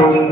Thank you.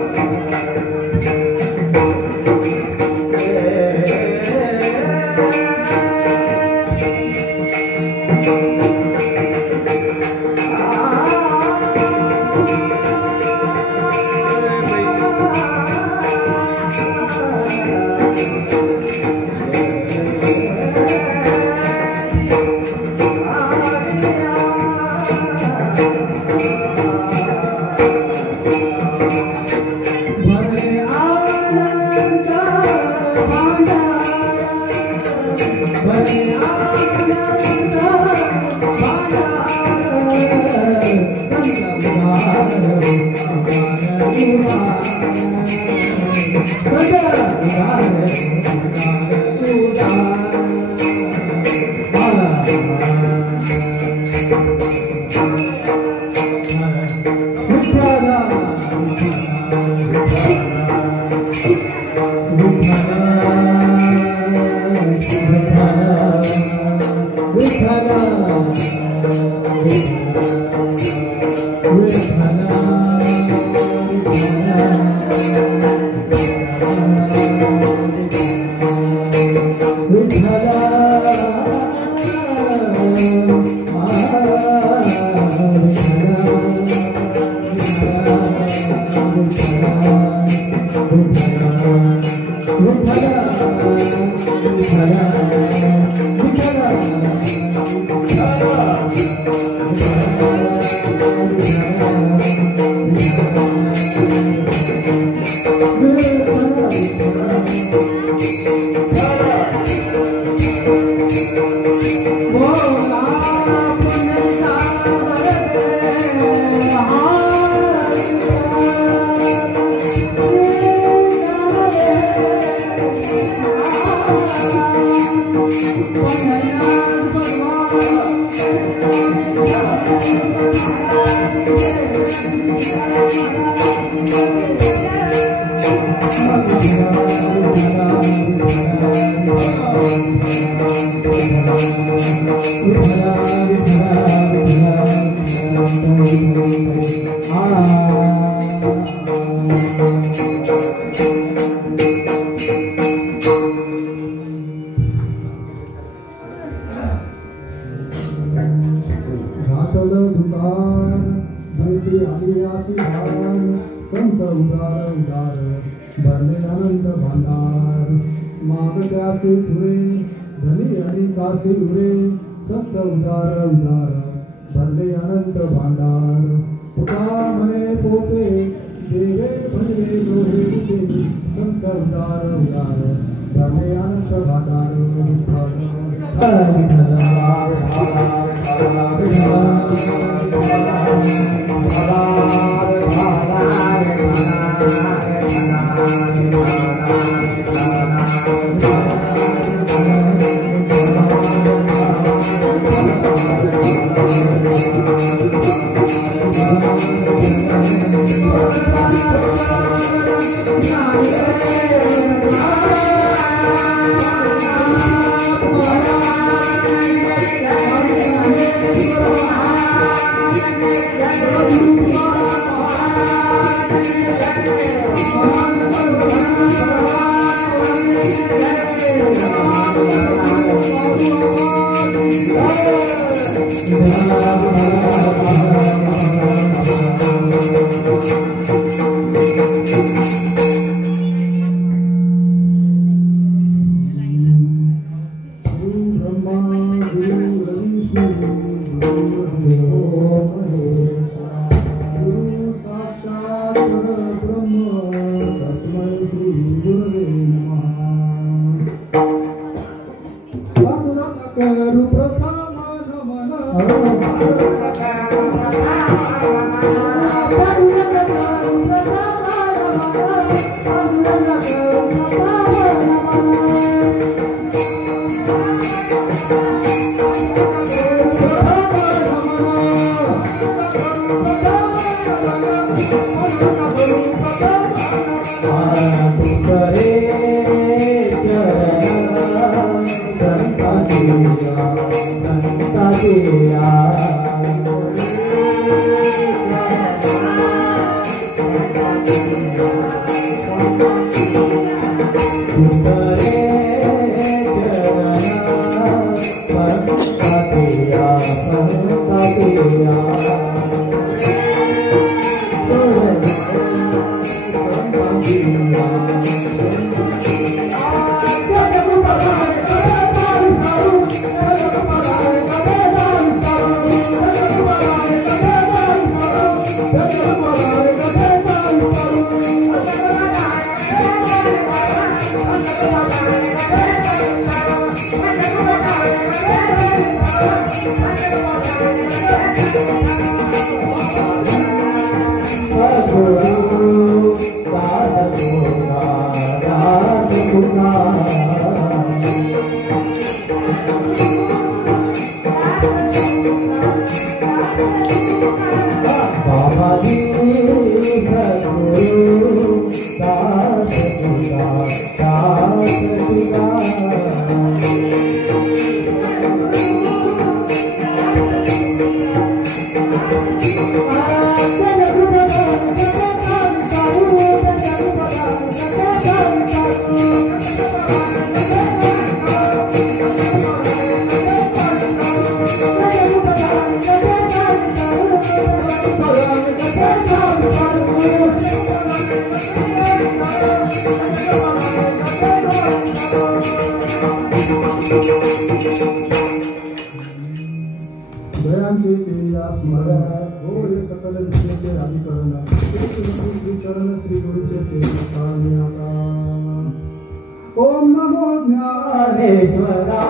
ओम नमो ज्ञानेश्वरा ओम नमो ज्ञानेश्वरा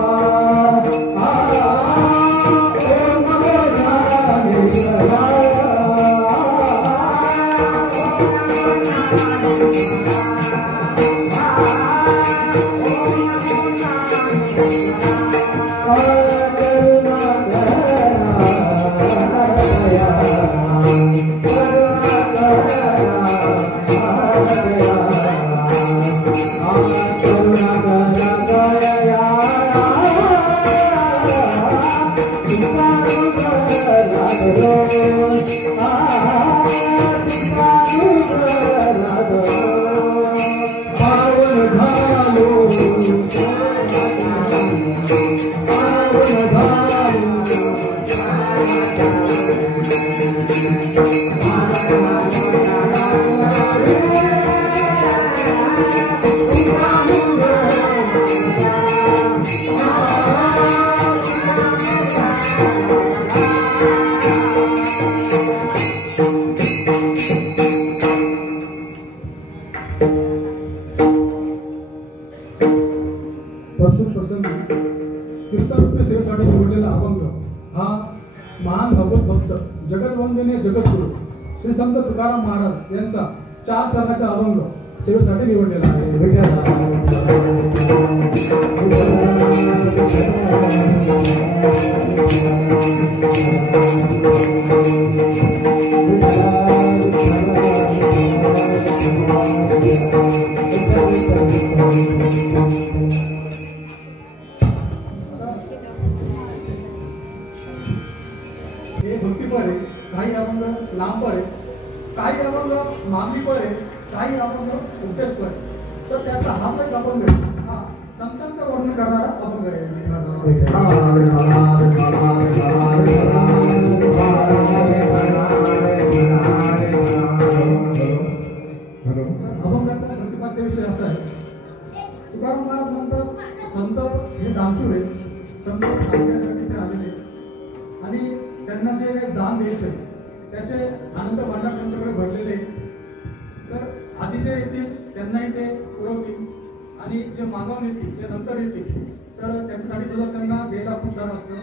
श्री संत तुकाराम महाराज यांचा 4 चरणाचा अभंग सेवेसाठी निवडलेला आहे. हे भक्तीपर आहे, काही अभंग लांबपर आहे, काही अभंग मागणीपर आहे, काही अभंग उद्देशपर आहे. तर त्याचा हा एक अभंग आहे, हा संतांचं वर्णन करणारा अभंग आहे. अभंगाचा प्रतिपाद्य विषय असा आहे, तुकाराम महाराज म्हणतात संत हे दानशूर आहे, संत सांगण्यासाठी ते आलेले आणि त्यांना जे दान द्यायचे त्याचे आनंद भांडार त्यांच्याकडे भरलेले. तर आधी जे येतील त्यांनाही ते पुरवतील आणि जे मागावून येतील ते नंतर येतील, तर त्यांच्यासाठी सुद्धा त्यांना द्यायला खूप दान असतं.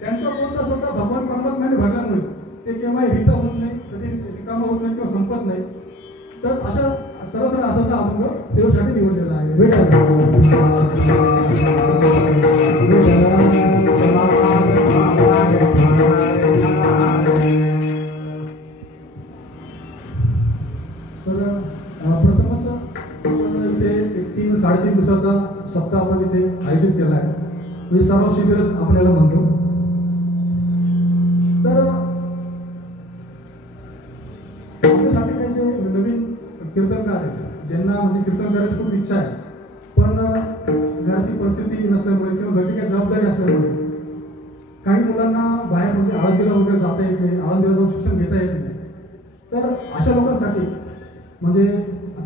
त्यांचा कोणता स्वतः भगवान परमात्म्याने भरल्यामुळे ते केव्हाही रित होत नाही, कधी रिकामा होत नाही किंवा संपत नाही. तर अशा सरळ असाचा अभंग सेवेसाठी निवडलेला आहे. प्रथमच इथे 3-3.5 दिवसाचा सप्ताह आपण इथे आयोजित केला आहे. म्हणजे सर्व शिबिरच आपल्याला म्हणतो. तर आपल्यासाठी काही जे नवीन कीर्तनकार आहेत, ज्यांना म्हणजे कीर्तन करायची खूप इच्छा आहे, पण घराची परिस्थिती नसल्यामुळे किंवा घरची काही जबाबदारी असल्यामुळे काही मुलांना बाहेर म्हणजे आळंदीला वगैरे जाता येत नाही, आळंदीला जाऊन शिक्षण घेता येत नाही. तर अशा लोकांसाठी म्हणजे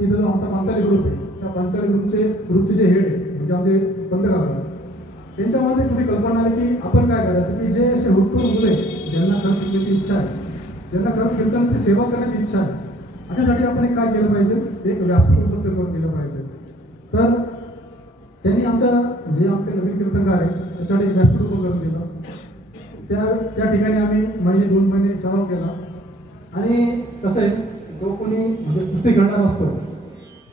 तिथं जो आमचा पांचाली ग्रुप आहे, त्या पांचाली ग्रुपचे जे हेड आहे म्हणजे आमचे पंतप्रधान, त्यांच्यामध्ये थोडी कल्पना आली की आपण काय करायचं की जे असे हुडकून मुले ज्यांना खरं शिकण्याची इच्छा आहे, ज्यांना खरं कीर्तनाची सेवा करण्याची इच्छा आहे, अशासाठी आपण काय केलं पाहिजे, एक व्यासपीठ उपलब्ध करून केलं पाहिजे. तर त्यांनी आमच्या जे आमचे नवीन कीर्तनकार आहे त्याच्यासाठी एक व्यासपीठ उभं करून दिलं. त्या ठिकाणी आम्ही 1-2 महिने सराव केला. आणि कसं आहे, जो कोणी म्हणजे कुस्ती खेळणार असतो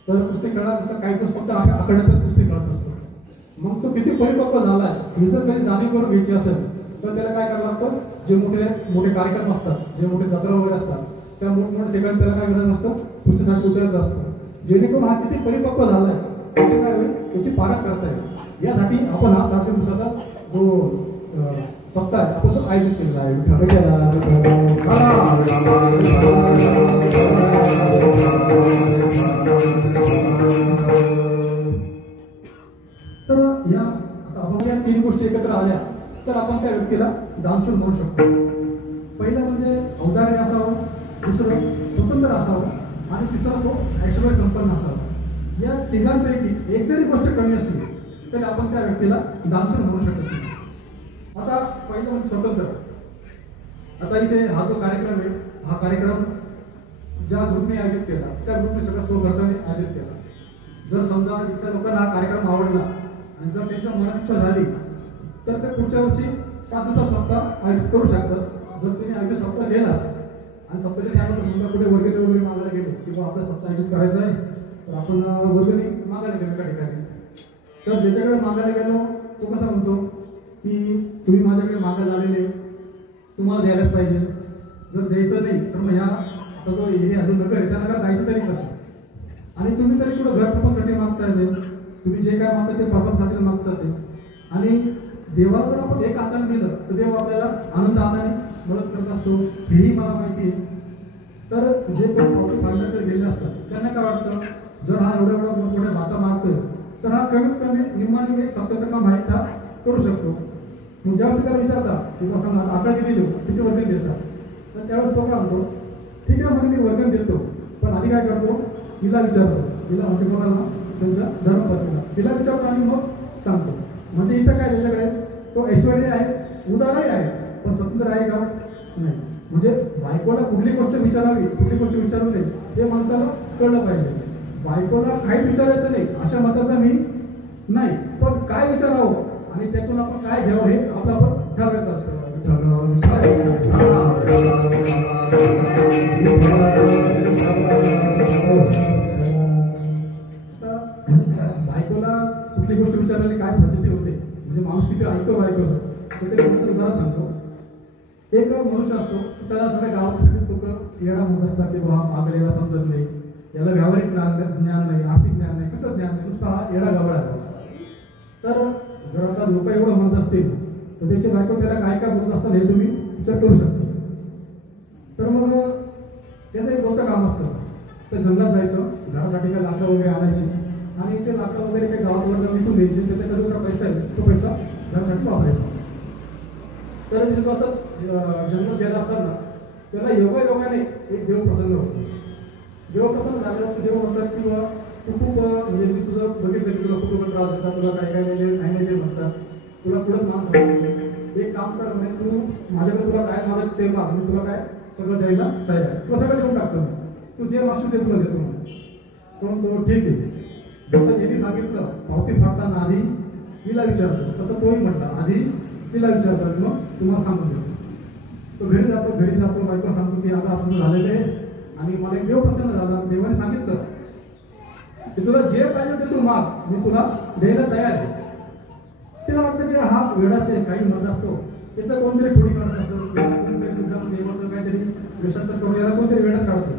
तर कुस्ती खेळणार असं काही दिवस फक्त आकड्यातच कुस्ती खेळत असतो. मग तो किती परिपक्व झाला आहे हे जर कधी जाणीव करून घ्यायची असेल तर त्याला काय करावं लागतं, जे मोठे कार्यक्रम असतात, जे मोठे जत्रा वगैरे असतात त्या मोठमोठ्या ठिकाणी त्याला काय गरज नसतं, पुढच्यासाठी उतरायचं असतं. जेणेकरून हा किती परिपक्व झालाय त्याची काय होईल, त्याची पारख करता येईल. यासाठी आपण हा 7 दिवसाचा जो सप्ताह आहे आपण तो आयोजित केलेला आहे. तर या आपण या 3 गोष्टी एकत्र आल्या तर आपण त्या व्यक्तीला दानशूर म्हणू शकतो. पहिलं म्हणजे औदार्य असावं, दुसरं स्वतंत्र असावं आणि तिसरं तो ऐश्वर्य संपन्न असावा. या तिघांपैकी एक जरी गोष्ट कमी असली तरी आपण त्या व्यक्तीला दानशूर म्हणू शकत नाही. आता पहिलं म्हणजे स्वतंत्र. आता इथे हा जो कार्यक्रम आहे हा कार्यक्रम ज्या ग्रुपने आयोजित केला त्या ग्रुपने सगळं स्वखर्चाने आयोजित केला. जर समजा इथल्या लोकांना हा कार्यक्रम आवडला आणि जर त्यांच्या मनात इच्छा झाली तर ते पुढच्या वर्षी 7 दिवसाचा सप्ताह आयोजित करू शकतात. जर त्यांनी आयोजित सप्ताह गेलाच आणि सप्ताहाच्या त्यानंतर समजा कुठे वर्गणी वगैरे मागायला गेलो किंवा आपला सप्ताह आयोजित करायचा आहे तर आपण वर्गणी मागायला गेलो एका ठिकाणी, तर ज्याच्याकडे मागायला गेलो तो कसा म्हणतो की तुम्ही माझ्याकडे मागायला आलेले तुम्हाला द्यायलाच पाहिजे. जर द्यायचं नाही तर मग ह्या आता जो एरिया जो नगर आहे त्या नगरात जायचं तरी कसं. आणि तुम्ही तरी कुठं घर प्रपंचसाठी मागताय ते, तुम्ही जे काय मागता ते प्रपंचसाठी मागता ते. आणि देवाला जर आपण एक हाताने दिलं तर देव आपल्याला आनंद हाताने मदत करत असतो, हेही मला माहिती आहे. तर जे कोण पावती फाडण्याकडे गेले असतात त्यांना काय वाटतं, जर हा एवढ्या मोठ्या भाता मागतोय तर हा कमीत कमी निम्माने एक सप्त्याचं काम आहे हा करू शकतो. मग ज्यावेळेस त्याला विचारतात की सांगा आता किती देऊ, किती वर्गणी देतात, तर त्यावेळेस तो काय म्हणतो ठीक आहे म्हणजे मी वर्गणी देतो, पण आधी काय करतो तिला विचारतो, तिला म्हणजे कोणाला त्यांच्या धर्मपत्नीला तिला विचारतो आणि मग सांगतो. म्हणजे इथं काय त्याच्याकडे तो ऐश्वर्य आहे, उदारही आहे, पण स्वतंत्र आहे का नाही. म्हणजे बायकोला कुठली गोष्ट विचारावी कुठली गोष्ट विचारू नये हे माणसाला कळलं पाहिजे. बायकोला काही विचारायचं नाही अशा मताचा मी नाही, पण काय विचारावं आणि त्यातून आपण काय घ्यावं हे आपलं आपण ठरवायचं असतं. बायकोला कुठली गोष्ट विचारली काय फजिती होते, म्हणजे माणूस किती ऐकतो बायकोचं ते उदाहरण सांगतो. एक मनुष्य असतो त्याला सगळ्या गावात सगळे लोक येडा म्हणत असतात की बाबा मागलेला समजत नाही, याला व्यावहारिक ज्ञान नाही, आर्थिक ज्ञान नाही, कसं ज्ञान नाही, नुसता हा येडा गावडा आहे. तर जर आता लोक एवढं म्हणत असतील तर त्याची बायको त्याला काय काय बोलत असतात हे तुम्ही विचार करू शकता. तर मग त्याचं एक रोजचं काम असतं, तर जंगलात जायचं, घरासाठी काय लाकडं वगैरे आणायची आणि ते लाकडं वगैरे काही गावात विकून द्यायचे, त्याच्याकडे जो पैसा आहे तो पैसा घरासाठी वापरायचा. तर तिथं असं जंगलात गेला असताना त्याला योगायोगाने एक देव प्रसन्न होतो. देव प्रसन्न झाल्यावर देव म्हणतात की तू खूप म्हणजे मी तुझं बघितलं की तुला खूप त्रास देतात, तुला काय काय नाही म्हणतात, तुला पुढे माणूस एक काम कर म्हणजे तू माझ्याकडे तुला काय मागायचं ते माग, मी तुला काय सगळं द्यायला तयार आहे, तुला सगळं देऊन टाकतो, तू जे मागशील ते तुला देतो म्हणून तो ठीक आहे. जसं यांनी सांगितलं पावती फाडताना आधी तिला विचारतो तसं तोही म्हटला आधी तिला विचारतात मग तुम्हाला सांगून देतो. तो घरी जातो बायको सांगतो की आता असं झालेलं आहे आणि मला एक देव प्रसन्न झाला, देवाने सांगितलं की तुला जे पाहिजे ते तू माग, मी तुला द्यायला तयार आहे. तिला वाटतं की हा वेळाचे काही मत असतो त्याचं कोणतरी खोडी काढत असतं, देवाचं काहीतरी व्यसन करून याला कोणतरी वेळात काढतो.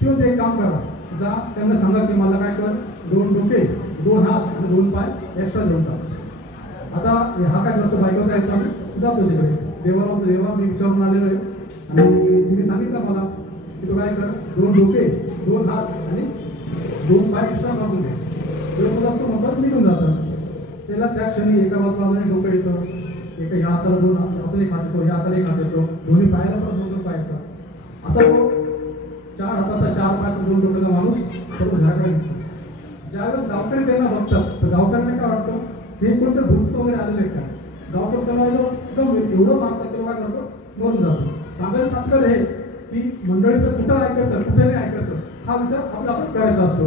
किंवा ते एक काम करा, जा त्यांना सांगा की मला काय कर 2 डोके 2 हात आणि 2 पाय एक्स्ट्रा देऊन टाक. आता हा काय करतो बायकोचा आहे आम्ही जातो तिकडे देवाला, देवा मी विचारून आलेलो आहे आणि तिने सांगितलं मला की तू काय कर 2 डोके 2 हात आणि 2 पाय एक्स्ट्रा मागून दे. देव असतो म्हणतात निघून जातं. त्याला त्या क्षणी एका बाजूला डोकं येतं, एका ह्या हाताला 2 हाताला एक हात येतो, ह्या हाताला एक हात येतो, दोन्ही पायाला पण 2 पाय येतात. असा तो 4 हाताचा 4 पायाचा 2 डोक्याचा माणूस सर्व घराकडे निघतो. ज्यावेळेस गावकरी त्यांना बघतात तर गावकऱ्यांना काय वाटतं हे कोणते भूत वगैरे आलेले आहेत का. गावकर त्याला एवढं मागतात तेव्हा काय करतो मरून जातो. सांगायचं तात्पर्य हे की मंडळीचं कुठं ऐकायचं कुठे नाही ऐकायचं हा विचार आपला आपण करायचा असतो.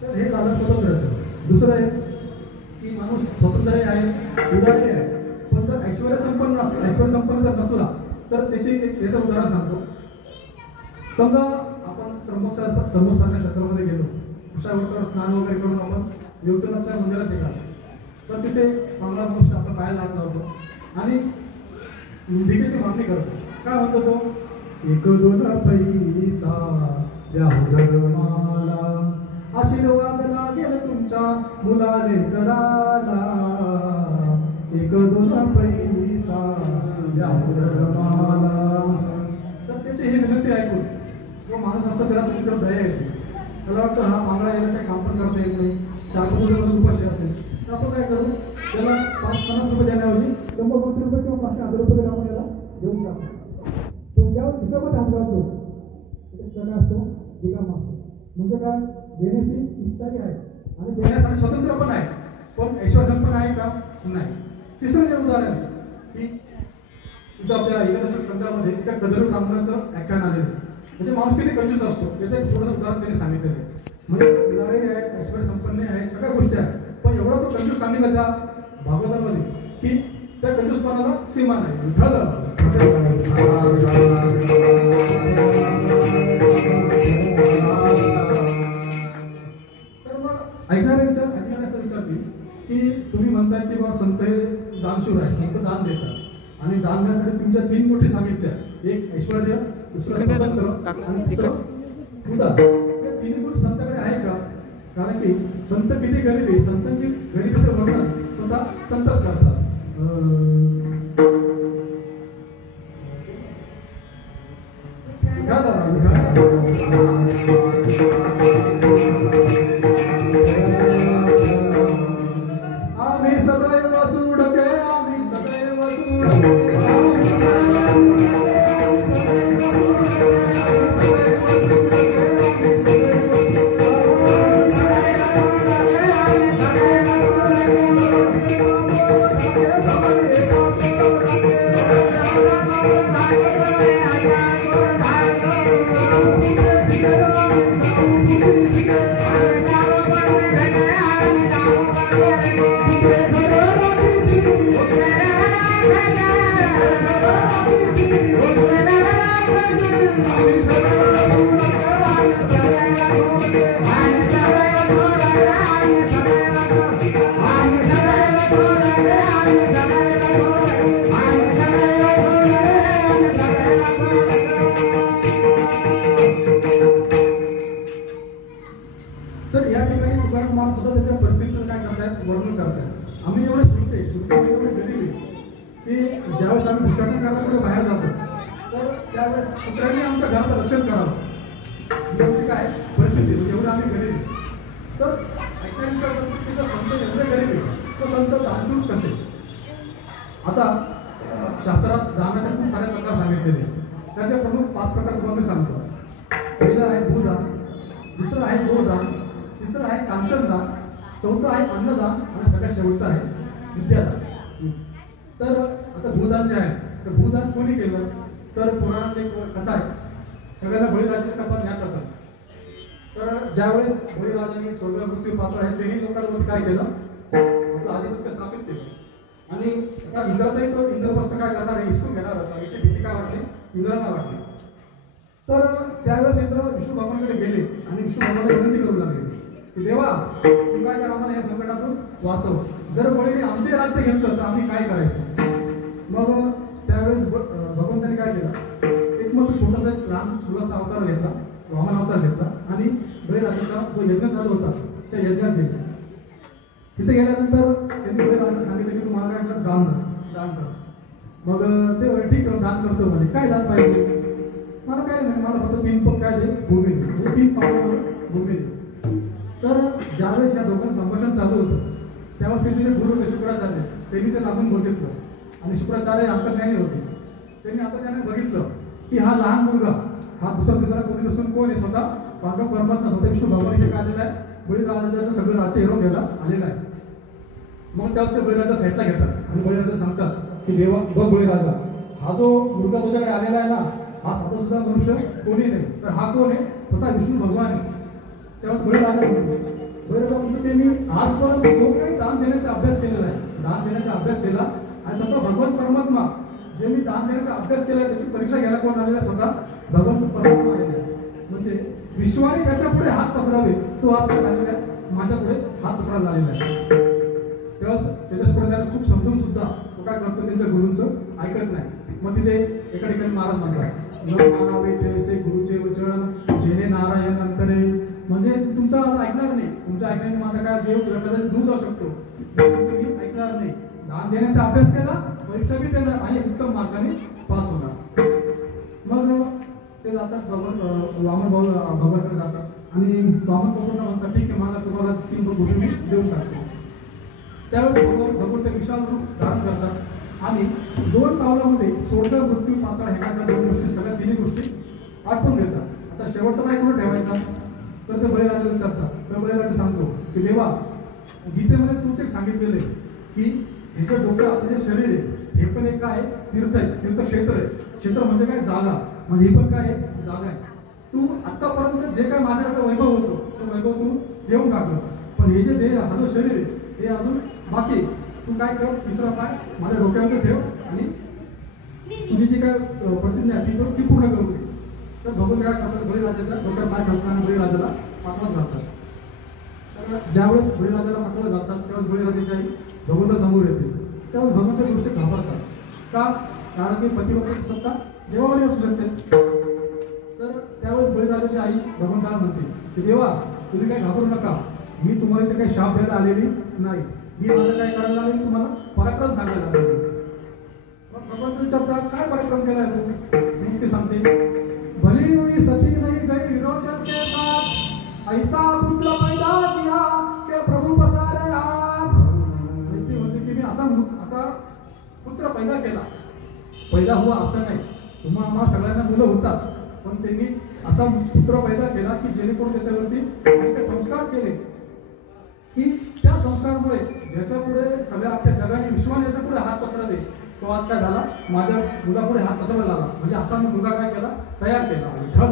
तर हे झालं स्वतंत्राचं. दुसरं आहे की माणूस स्वतंत्र आहे, उदारी आहे, पण जर ऐश्वर्य संपन्न जर नसला तर त्याचं उदाहरण सांगतो. समजा आपण त्र्यंबकसारख्या क्षेत्रामध्ये गेलो, कुशावर्तावर स्नान वगैरे करून आपण देवतनाथच्या मंदिरात गेला तर तिथे चांगला मनुष्य आपला पायाला हात लावतो आणि भिकेची मागणी करतो. काय म्हणतो तो? एक दोन पैसा द्या धर्माला, आशीर्वाद लागेल तुमच्या मुलाले कराला. एक दोन पैसा द्या धर्माला. तर त्याची ही विनंती ऐकून तो माणूस असतो, त्याला तुमच्यावर दया येते. त्याला वाटतं हा मागला याला काही काम पण करता येत नाही, 4-5 दिवस उपाशी असेल, तर आपण काय करू, त्याला 50 रुपये देण्याऐवजी 100-200 रुपये किंवा 500-1000 रुपये आपण याला देऊन टाकतो. पण ज्यावेळेस हिशोबात हात घालतो काय असतो, रिकामा असतो. म्हणजे काय, देण्याची इच्छाही आहे आणि देण्यासाठी स्वतंत्र पण आहे, पण ऐश्वर्य पण आहे का? नाही. तिसरं जे उदाहरण आहे की तिथं आपल्या एकादशी स्कंदामध्ये त्या कदरू ब्राह्मणाचं आख्यान आलेलं आहे. म्हणजे माणूस किती कंजूस असतो याचं एक छोटंसं उदाहरण त्यांनी सांगितलेलं आहे. म्हणजे उदाहरण आहेत, ऐश्वर्य संपन्न आहेत, सगळ्या गोष्टी आहेत, पण एवढा तो कंजूस सांगितला त्या भागवतामध्ये की त्या कंजूसपणाला सीमा नाही. तर मग ऐकणारे असं विचारतील की तुम्ही म्हणताय की बाबा संत हे दानशूर आहे, संत दान देतात आणि दान देण्यासाठी तुमच्या 3 गोष्टी सांगितल्या, एक ऐश्वर्य, दुसरं स्वतंत्र आणि तिसरं उदार. या 3 गोष्टी संतांकडे आहे का? कारण की संत किती गरीब आहे, संतांची गरिबीचं वर्णन स्वतः संतच करतात. आम्ही सदैव सोडके, आम्ही सदैव सोडके, तर या ठिकाणी तुकाराम महाराज सुद्धा त्याच्या परिस्थितीचं काय करतायत, वर्णन करतायत. आम्ही एवढे सुटते एवढे गरीब आहे की ज्यावेळेस आम्ही भिक्षाटन करायला कुठे बाहेर जातो तर त्यावेळेस कुत्र्यांनी आमच्या घराचं रक्षण करावं, ही आमची काय परिस्थिती, एवढं आम्ही गरीब आहे. तर ऐकण्याच्या परिस्थितीचा संत एवढे गरीब आहे तो संत दानशूर कसे? आता शास्त्रात दानाचे खूप सारे प्रकार सांगितलेले, त्याचे प्रमुख 5 प्रकार तुम्हाला मी सांगतो. पहिलं आहे भूदान, दुसरं आहे गोदान, तिसरं आहे कांचनदान, चौथं आहे अन्नदान आणि सगळ्यात शेवटचं आहे विद्यादान. तर आता भूदान जे आहे तर भूदान कोणी केलं तर पुराणात एक कथा आहे, सगळ्यांना बळीराजाची कथा ज्ञात असेल. तर ज्यावेळेस बळीराजाने स्वर्ग मृत्यू पात्र आहे त्यांनी लोकांवरती काय केलं, आपलं आधिपत्य स्थापित केलं आणि आता इंद्राचाही तो इंद्रप्रस्थ काय करणार आहे, हिसकून घेणार होता. याची भीती काय वाटली, इंद्राला वाटली. तर त्यावेळेस इंद्र विष्णू भगवानाकडे गेले आणि विष्णू भगवानाला विनंती करू लागले की देवा तू काय करा, आम्हाला या संकटातून वाचव, जर बळीने आमचे राज्य घेतलं तर आम्ही काय करायचं. मग त्यावेळेस भगवंताने काय केलं, एक मग छोटासा लहान मुलाचा अवतार घेतला, वामन अवतार घेतला आणि बळीराजाचा जो यज्ञ चालू होता त्या यज्ञात गेले. तिथे गेल्यानंतर त्यांनी बळीराजाला सांगितलं की तुम्हाला काय कर, दान कर. मग ते ठीक दान करतो म्हणे. काय दान पाहिजे? मला काय नाही, मला फक्त 3 पग काय दे, भूमी दे, म्हणजे 3 पावलं भूमी दे. तर ज्यावेळेस या दोघांचं संभाषण चालू होतं त्यावेळेस त्यांचे जे गुरु शुक्राचार्य त्यांनी ते लागून बघितलं आणि शुक्राचार्य अंतर्ज्ञानी होते. त्यांनी अंतर्ज्ञानी बघितलं की हा लहान मुलगा हा दुसरा कोणी नसून कोण आहे, स्वतः पांडव परमात्मा स्वतः विष्णू भगवान इथे आलेला आहे, बळीराजाचं सगळं राज्य हिरवून घ्यायला आलेलं आहे. मग त्यावेळेस ते बळीराजा साईडला घेतात आणि बळीराजा सांगतात की देवा बघ बळीराजा, हा जो मुलगा तुझ्याकडे आलेला आहे ना, हा साधा सुद्धा मनुष्य कोणी नाही, तर हा कोण आहे, स्वतः विष्णू भगवान आहे. तेव्हा बळीराजा म्हणतो ते मी आजपर्यंत जो काही दान देण्याचा अभ्यास केलेला आहे, दान देण्याचा अभ्यास केला आणि स्वतः भगवान परमात्मा जे मी दान देण्याचा अभ्यास केला त्याची परीक्षा घ्यायला कोण आलेला, स्वतः भगवान परमात्मा आलेला आहे. म्हणजे विश्वाने त्याच्या पुढे हात पसरावे तो आज काय झालेला आहे, माझ्या पुढे हात पसरायला आलेला आहे. तेव्हा त्याच्यासोबत त्याला खूप समजून सुद्धा तो काय करतो त्यांच्या गुरूंचं ऐकत नाही. मग तिथे एका ठिकाणी महाराज म्हणतात न मानावे जैसे गुरुचे वचन जेणे नारायण अंतरे, म्हणजे तुमचं ऐकणार नाही. तुमच्या ऐकण्याने माझा काय देव कदाचित दूर जाऊ शकतो, तुम्ही ऐकणार नाही. दान देण्याचा अभ्यास केला, परीक्षा बी देणार आणि उत्तम मार्गाने पास होणार. मग ते जातात वामन भगवानकडे जातात आणि वामन भगवानला म्हणतात ठीक आहे मला तुम्हाला 3 गोष्टी मी देऊन टाकतो. त्यावेळेस भगवान ते विशाल रूप धारण करतात आणि 2 पावलामध्ये स्वर्ग मृत्यू पाताळ ह्या 2 गोष्टी सगळ्या 3 गोष्टी आटपून घेतात. आता शेवटचा काय करून ठेवायचा, तर ते बळीराजाला विचारतात. तर बळीराजा सांगतो की देवा गीतेमध्ये तूच एक सांगितलेलं आहे की हे जे डोकं आपलं जे शरीर आहे हे पण एक काय तीर्थ आहे, तीर्थक्षेत्र आहे. क्षेत्र म्हणजे काय जागा, म्हणजे ही पण काय जागा आहे. तू आतापर्यंत जे काय माझ्याकडे वैभव होतो तो वैभव तू देऊन टाकलं, पण हे जे देह हा जो शरीर आहे हे अजून बाकी. तू काय कर, तिसरा पाय माझ्या डोक्यावर ठेव आणि तुझी जी काय प्रतिज्ञा आहे ती पूर्ण करू दे. तर भगवान काय करतात, बळीराजाच्या डोक्यावर पाय ठेवताना बळीराजाला पाठवत घालतात. तर ज्यावेळेस बळीराजाला पाठवत घालतात त्यावेळेस बळीराजाची आई भगवंता समोर येते. त्यावेळेस भगवंत त्या गोष्टी घाबरतात. का? कारण की पतिव्रताची सत्ता देवावर असू शकते. तर त्यावेळेस बळीराजाची आई भगवंताला म्हणते की देवा तुम्ही काही घाबरू नका, मी तुम्हाला इथे काही शाप द्यायला आलेली नाही, मी माझं काय करायला आलेली तुम्हाला पराक्रम सांगायला आलेली. मग भगवंत विचारतात काय पराक्रम केलाय तू? मग ते सांगते भली हुई सती नहीं गई विरोचन के साथ, ऐसा पुत्र पैदा किया के प्रभु पसारे हाथ. ती म्हणते की मी असा पुत्र पैदा केला. पैदा हुआ असं नाही, आम्हा सगळ्यांना मुलं होतात, पण त्यांनी असा पुत्र पैदा केला की जेणेकरून त्याच्यावरती काही संस्कार केले की त्या संस्कारामुळे ज्याच्यापुढे सगळ्या अख्ख्या जगाने विश्वाने याच्यापुढे हात पसरले तो आज काय झाला, माझ्या मुलापुढे हात पसरला झाला. म्हणजे असा मी मुलगा काय केला, तयार केला. तर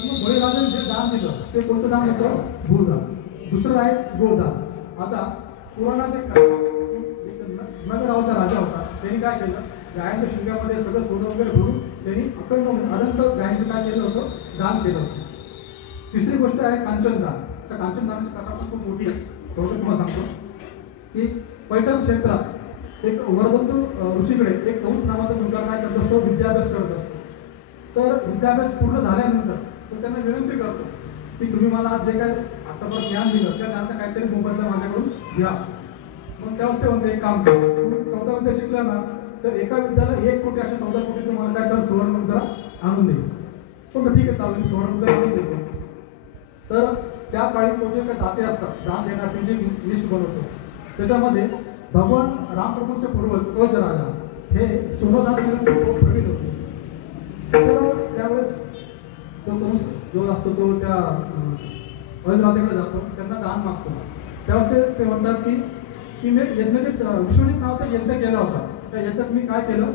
मग बळीराजाने जे दान दिलं ते कोणतं दान होतं? भूदान. दुसरं आहे गोदान. आता पुराणात एक नगरावचा राजा होता, त्यांनी काय केलं, गायांच्या शिंगामध्ये सगळं सोनं वगैरे भरून त्यांनी अखंड अनंत गायांचं काय केलं होतं, दान केलं होतं. तिसरी गोष्ट आहे कांचनदान. त्या कांचनदानाची कथा पण खूप मोठी आहे. थोडं तुम्हाला सांगतो की पैठण क्षेत्रात एक वरदंतू ऋषीकडे एक कौस नावाचा मुलगा काय करत असतो, विद्याभ्यास करत असतो. तर विद्याभ्यास पूर्ण झाल्यानंतर तो त्यांना विनंती करतो की तुम्ही मला आज जे काय आतापर्यंत ज्ञान दिलं त्या ज्ञानाचा काहीतरी मोबदला माझ्याकडून घ्या. मग त्यावेळेस ते म्हणते एक काम कर, तुम्ही 14 विद्या शिकला ना तर एका विद्याला 1 कोटी अशा 14 कोटी तुम्हाला काय कर सुवर्ण मुद्रा आणून देईल. पण ठीक आहे चालेल, मी सुवर्ण मुद्रा आणून देतो. तर त्या काळी तो जे काही दाते असतात दान देणार जी लिस्ट बनवतो त्याच्यामध्ये भगवान रामप्रभूंचे पूर्वज अज राजा हे सोनदान देण्यात प्रवीण होते. तर त्यावेळेस तो कंस जो असतो तो त्या अज राजाकडे जातो, त्यांना दान मागतो. त्यावेळेस ते म्हणतात की मी यज्ञाचे विश्वजित नावाचा यज्ञ केला होता, त्या यज्ञात मी काय केलं,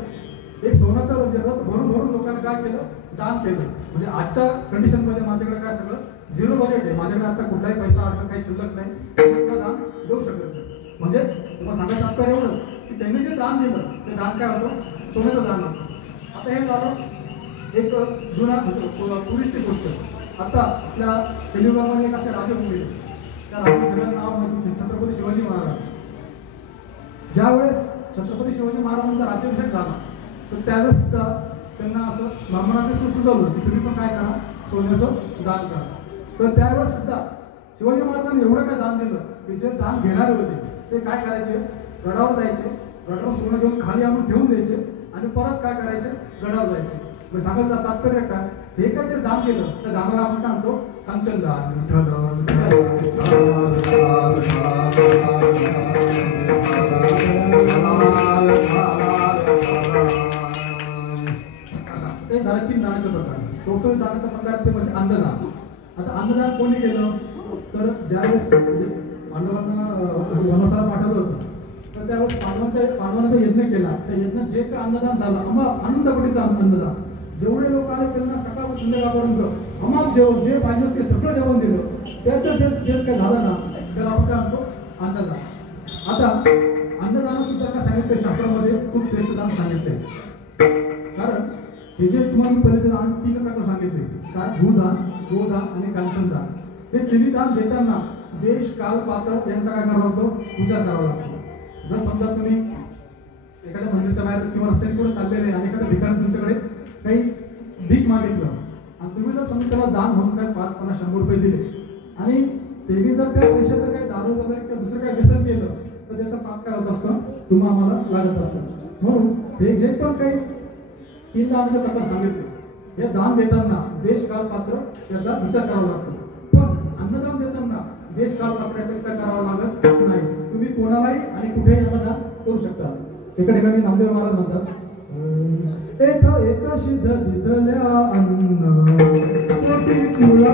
एक सोन्याचं रथ भरून लोकांना काय केलं, दान केलं. म्हणजे आजच्या कंडिशनमध्ये माझ्याकडे काय सगळं 0 बजेट आहे, माझ्याकडे आता कुठलाही पैसा अडकत काही शिल्लक नाही, दान देऊ शकत नाही. म्हणजे तुम्हाला सांगायचं आता एवढंच की त्यांनी जे दान दिलं ते दान काय होतं, सोन्याचं दान होतं. आता हे झालं एक जुना पूर्वीची गोष्ट. आता आपल्या कलियुगामध्ये एक असे राजे होते, त्या राजाचं नाव म्हणजे छत्रपती शिवाजी महाराज. ज्यावेळेस छत्रपती शिवाजी महाराजांचा राज्याभिषेक झाला तर त्यावेळेस त्यांना असं ब्राह्मणाने सुचवलं की तुम्ही पण काय करा, सोन्याचं दान करा. तर त्यावेळेस सुद्धा शिवाजी महाराजांनी एवढं काय दान दिलं की जे दान घेणारे होते ते काय करायचे, गडावर जायचे, गडावर सोनं घेऊन खाली आणून ठेवून द्यायचे आणि परत काय करायचे, गडावर जायचे. म्हणजे सांगायचं तात्पर्य काय, हे काय जे दान केलं त्या दानाला आपण काय म्हणतो, कांचनदान. ते झालं 3 दानाचे प्रकार. 4थं दानाचा प्रकार ते म्हणजे अन्नदान. आता अन्नदान कोणी केलं, तर ज्यावेळेस पांडवांना वनवासाला पाठवलं होतं तर त्यावेळेस पांडवांचा यज्ञ केला. त्या यज्ञात जे काही अन्नदान झालं आनंदपटीचं अन्नदान, जेवढे लोक आले त्यांना सकाळ संध्याकाळपर्यंत अमाप जेवण जे पाहिजे ते सगळं जेवण दिलं. त्याचं जे काय झालं ना त्याला आपण काय म्हणतो, अन्नदान. आता अन्नदान सुद्धा काय सांगितलं शास्त्रामध्ये, खूप श्रेष्ठ दान सांगितलंय. कारण हे जे तुम्हाला पहिले 3 प्रकार सांगितले, काय भूदान, गोदान आणि कांचनदान हे तिन्ही दान देताना देश काल पात्र यांचा काय करावा लागतो विचार करावा लागतो. जर समजा तुम्ही एखाद्या मंदिराच्या बाहेर किंवा रस्त्याने पुढे चाललेले आणि एखाद्या ठिकाणी तुमच्याकडे काही भीक मागितलं आणि तुम्ही जर समजा त्याला दान म्हणून काय 5, 50, 100 रुपये दिले आणि त्यांनी जर त्या पैशाचं काही दारू वगैरे किंवा दुसरं काही व्यसन केलं तर त्याचा पाप काय होत असतं तुम्हा आम्हाला लागत असतं. म्हणून हे जे पण काही 3 दानाचे प्रकार सांगितले हे दान देताना देश काल पात्र याचा विचार करावा लागतो. पण अन्नदान देताना देश काल पात्र याचा विचार करावा लागत नाही. तुम्ही कोणालाही आणि कुठेही अन्नदान करू शकता. एका ठिकाणी नामदेव महाराज म्हणतात एक सिद्ध दिदल्या अन्न कोटी तुला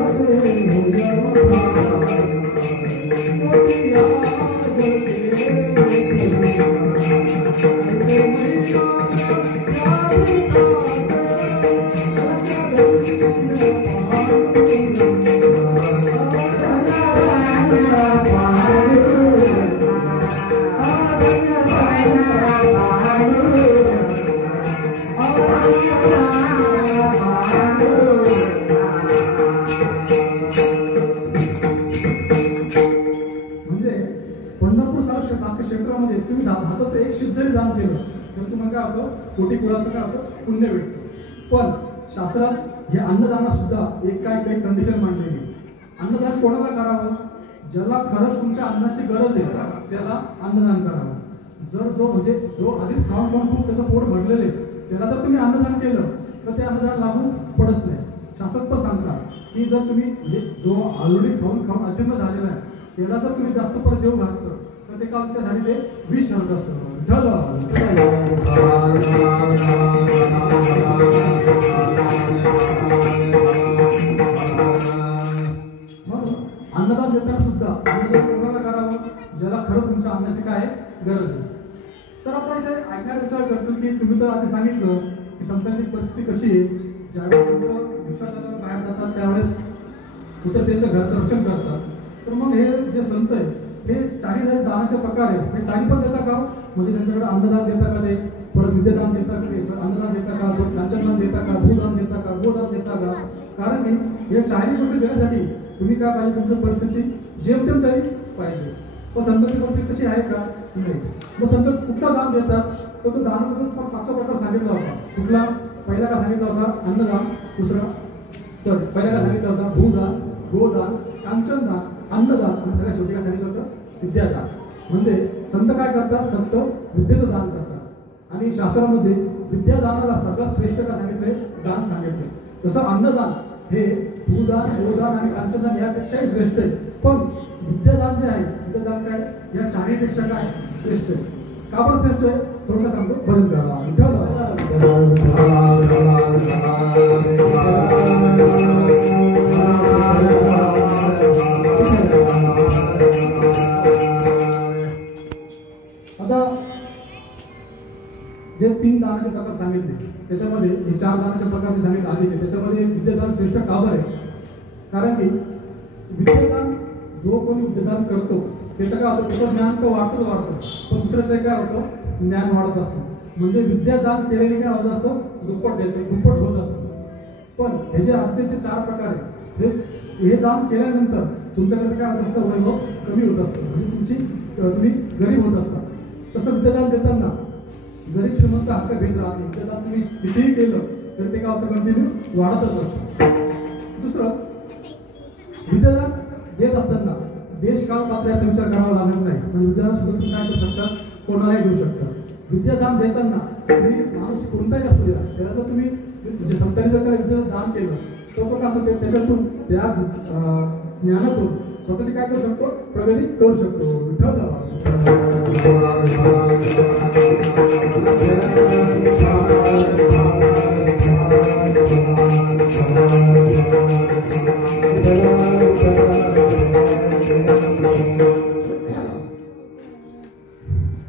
क्षेत्रामध्ये तुम्ही हाताचं एक सिद्ध दान केलं तर तुम्हाला काय होतं कोटी कुळाचं काय होतं पुण्य भेटतं. पण शास्त्रात हे अन्नदानात सुद्धा एक काही कंडिशन मांडलेली. अन्नदान कोणाला करावं ज्याला खरंच तुमच्या अन्नाची गरज आहे त्याला अन्नदान करावं. जो आधीच खाऊन खूप त्याचं पोट भरलेलं आहे त्याला जर तुम्ही अन्नदान केलं तर ते अन्नदान लागू पडत नाही. शास्त्रात पण सांगतात की जर तुम्ही जो ऑलरेडी खाऊन अजीर्ण झालेला आहे त्याला जर तुम्ही जास्त परत जेव घातलं तर ते काम त्यासाठी ते विष ठरत असतं. अन्नदान देताना सुद्धा अन्नदान कोणाला करावं ज्याला खरं तुमच्या अन्नाची काय गरज आहे. तर आता इथे ऐकण्याचा विचार करतो की तुम्ही तर आधी सांगितलं की संतांची परिस्थिती कशी आहे. ज्यावेळेस भिक्षा करायला बाहेर जातात त्यावेळेस कुठं त्यांचं घरचं रक्षण करतात. तर मग हे जे संत आहे हे चारी दानाचे प्रकार आहे हे चारी पण देता का म्हणजे त्यांच्याकडे अन्नदान देता का ते परत विद्यादान देता का ते अन्नदान देता का कांचनदान देता का भूदान देता का गोदान देता का. कारण की हे चारी गोष्टी देण्यासाठी तुम्ही काय पाहिजे तुमची परिस्थिती जेमतेम तरी पाहिजे. पण संतांची परिस्थिती कशी आहे का नाही. मग संत कुठला दान देतात तर तो दानाचा 5चा प्रकार सांगितला होता. कुठला पहिला का सांगितला होता अन्नदान. दुसरा पहिला का सांगितला होता भूदान गोदान कांचनदान अन्नदान आणि सगळ्या शेवटी काय सांगितलं होतं विद्यादान. म्हणजे संत काय करतात संत विद्येचं दान करतात आणि शास्त्रामध्ये विद्यादानाला सगळ्यात श्रेष्ठ का सांगितले दान सांगितले. तसं अन्नदान हे भूदान गोदान आणि कांचनदान यापेक्षाही श्रेष्ठ आहे. पण विद्यादान जे आहे विद्यादान काय या चारीपेक्षा काय श्रेष्ठ आहे. का बरं श्रेष्ठ आहे थोडं सांगतो भजन करा. आता जे 3 दानाचे प्रकार सांगितले त्याच्यामध्ये हे 4 दानाचे प्रकार सांगितले आधीचे त्याच्यामध्ये विद्यादान श्रेष्ठ का बरं आहे. कारण की विद्यादान जो कोणी विद्यादान करतो त्याचं काय होतं त्याचं ज्ञान तर वाढतं पण दुसऱ्याचं काय होतं ज्ञान वाढत असतं. म्हणजे विद्यादान केलेले काय होत असतं दुप्पट होत असतं. पण हे जे आजचे 4 प्रकार आहेत हे दान केल्यानंतर तुमच्याकडे काय होत असतं वैभव कमी होत असतं म्हणजे तुम्ही गरीब होत असता. तसं विद्यादान देताना गरीब श्रीमंत हक्क भेद राहत नाही. विद्यादान तुम्ही कितीही केलं तर ते काय होतं कंटिन्यू वाढतच असतं. दुसरं विद्यादान देत असताना देश काल पात्र याचा विचार करावा लागत नाही. म्हणजे विद्यादान सुद्धा तुम्ही काय करू शकता कोणालाही देऊ शकता. विद्यादान देताना तुम्ही माणूस कोणताही असू द्या त्याला जर तुम्ही म्हणजे संतांनी जर त्याला विद्यादान दान केलं तो कसं असतो त्याच्यातून त्या ज्ञानातून स्वतःची काय करू शकतो प्रगती करू शकतो.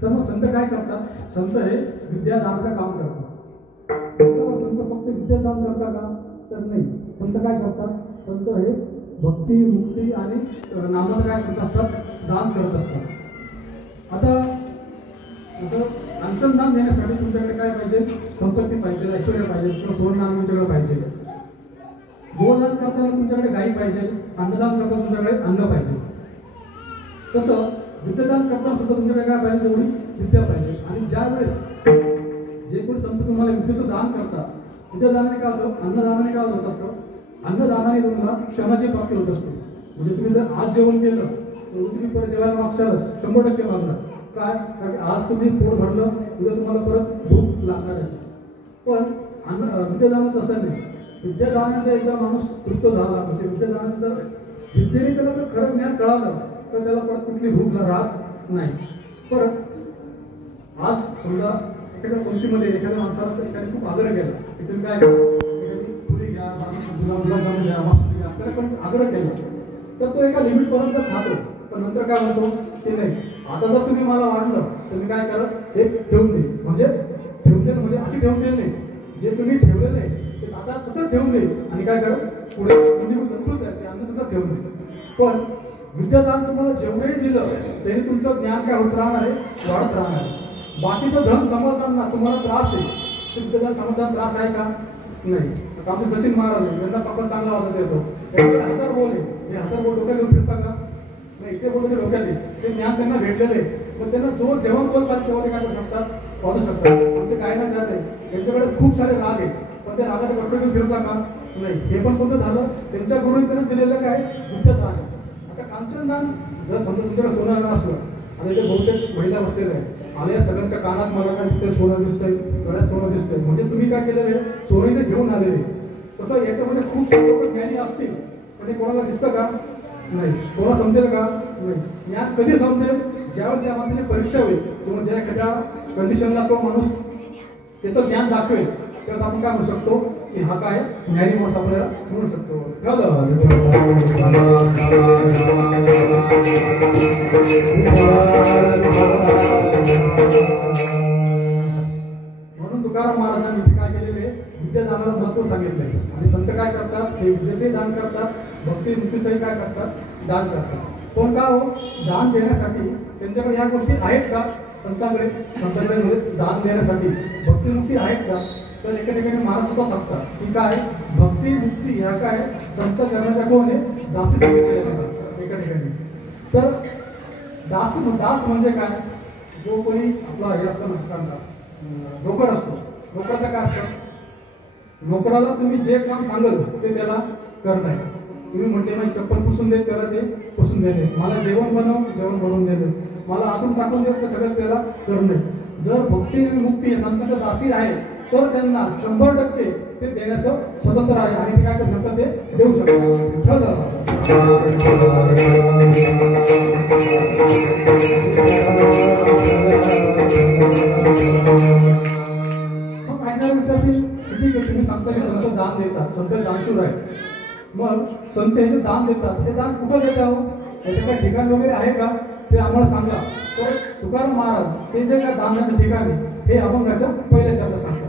तर मग संत काय करतात संत हे विद्यादानाचं काम करतात. संत फक्त विद्यादान करतात का तर नाही. संत काय करतात संत हे भक्ती मुक्ती आणि नामाचं काय करत असतात दान करत असतात. आता जसं कांचनदान देण्यासाठी तुमच्याकडे काय पाहिजे संपत्ती पाहिजे ऐश्वर्य पाहिजे किंवा सुवर्ण तुमच्याकडे पाहिजे. गोदान करताना तुमच्याकडे गायी पाहिजे, अन्नदान करताना तुमच्याकडे अन्न पाहिजे. तसं विद्यादान करताना सुद्धा तुमच्याकडे काय पाहिजे, तेवढी विद्या पाहिजे. आणि ज्या वेळेस जे कोणी संत तुम्हाला विद्येचं दान करतात, विद्यादानाने काय होतं, अन्नदानाने काय होत असतं, अन्नदानाने तुम्हाला क्षणाची प्राप्ती होत असते. म्हणजे तुम्ही जर आज जेवण केलं तर तुम्ही परत जेवायला मागशालच, 100% मागणार. काय, कारण आज तुम्ही पोट भरलं, उद्या तुम्हाला परत भूक लागणार आहे. पण विद्यादानाचं असं नाही. विद्यादानाचा एकदा माणूस तृप्त झाला, म्हणजे विद्यादानाचं जर विद्येने त्याला जर खरं ज्ञान कळालं तर त्याला परत कुठली भूक राहत नाही. परत आज समजा एखाद्या पंक्तीमध्ये एखाद्या माणसाला तर एखाद्या खूप आग्रह केला की तुम्ही काय करा, एखादी पुरी घ्या, गुलाबजामुन घ्या, मासुरी घ्या, आपल्याला पण आग्रह केला तर तो एका लिमिटपर्यंत खातो. पण नंतर काय म्हणतो ते नाही, आता जर तुम्ही मला वाढलं तर मी काय करत, हे ठेवून दे. म्हणजे ठेवून दे म्हणजे अशी ठेवून दे नाही, जे तुम्ही ठेवलेलं आहे ते आता तसं ठेवून दे आणि काय करत पुढे ते अन्न तसं ठेवून दे. पण विद्यादान तुम्हाला जेवढेही दिलं तरी तुमचं ज्ञान काय होत राहणार आहे, वाढत राहणार आहे. बाकीचं धन समजताना तुम्हाला त्रास आहे, ते विद्यादान समजताना त्रास आहे का नाही. आपले सचिन महाराज यांना पकड चांगला वाजत येतो, 1000 बोल आहे, हे 1000 बोल डोक्यात घेऊन फिरतात का नाही, ते बोलतो डोक्यात आहे, ते ज्ञान त्यांना भेटलेलं आहे. पण त्यांना जो जेव्हा बोल पाहिजे तेव्हा ते काय करू शकतात, वाजू शकतात. आमचे काय ना चालते त्यांच्याकडे खूप सारे राग आहे, पण त्या रागाचे कपडे घेऊन फिरतात का नाही. हे पण कोणतं झालं, त्यांच्या गुरुने त्यांना दिलेलं काय विद्यादान आहे. आता कांचनदान जर समजा तुमच्याकडे सोनं असलं आणि ते बहुतेक महिला बसलेलं आहे, आल्या सगळ्यांच्या कानात मला काय दिसतंय, सोनं दिसतंय, गळ्यात सोनं दिसतंय, म्हणजे तुम्ही काय केलेलं आहे, सोनं इथे घेऊन आलेले. तसं याच्यामध्ये खूप लोक ज्ञानी असतील पण हे कोणाला दिसतं का नाही, कोणाला समजेल का नाही. ज्ञान कधी समजेल, ज्यावेळेस त्या माणसाची परीक्षा होईल किंवा ज्या एखाद्या कंडिशनला तो माणूस त्याचं ज्ञान दाखवेल तेव्हा आपण काय म्हणू शकतो की हा काय ज्ञानी माणूस आपल्याला म्हणू शकतो. म्हणून तुकाराम महाराजांनी काय केलेले, विद्यादानाला महत्व सांगितलंय. आणि संत काय करतात, हे विद्येचे दान करतात, भक्ती मुक्तीचंही काय करतात, दान करतात. पण का हो, दान देण्यासाठी त्यांच्याकडे या गोष्टी आहेत का, संतांकडे दान देण्यासाठी भक्तिमुक्ती आहेत का. तर एका ठिकाणी महाराज सुद्धा सांगतात की काय, भक्ती मुक्ती ह्या काय संत करण्याच्या कोण आहे, दासी सांगितलेल्या एका ठिकाणी. तर दास म्हणजे काय, जो कोणी आपला हे असतो नसताना नोकर असतो, नोकराचं काय असतं, नोकराला तुम्ही जे काम सांगाल ते त्याला करणं. तुम्ही म्हटले नाही चप्पल पुसून देत, त्याला ते पुसून देणे, मला जेवण बनवून देणे, मला आतून टाकून देत, ते सगळं त्याला करणे. जर भक्ती आणि मुक्ती हे संतांच्या दासी आहे तर त्यांना 100% ते देण्याचं स्वतंत्र आहे आणि ते काय करू शकतात, ते देऊ शकतात. विचारतील ठीक आहे, तुम्ही सांगता की संत दान देतात, संत दानशूर आहे, मग संत हे जे दान देतात हे दान कुठं देतात, याचं काही ठिकाण वगैरे आहे का, ते आम्हाला सांगा. तर तुकाराम महाराज ते जे काय दानाचं ठिकाण आहे हे अभंगाच्या पहिल्या शब्दात सांगतात.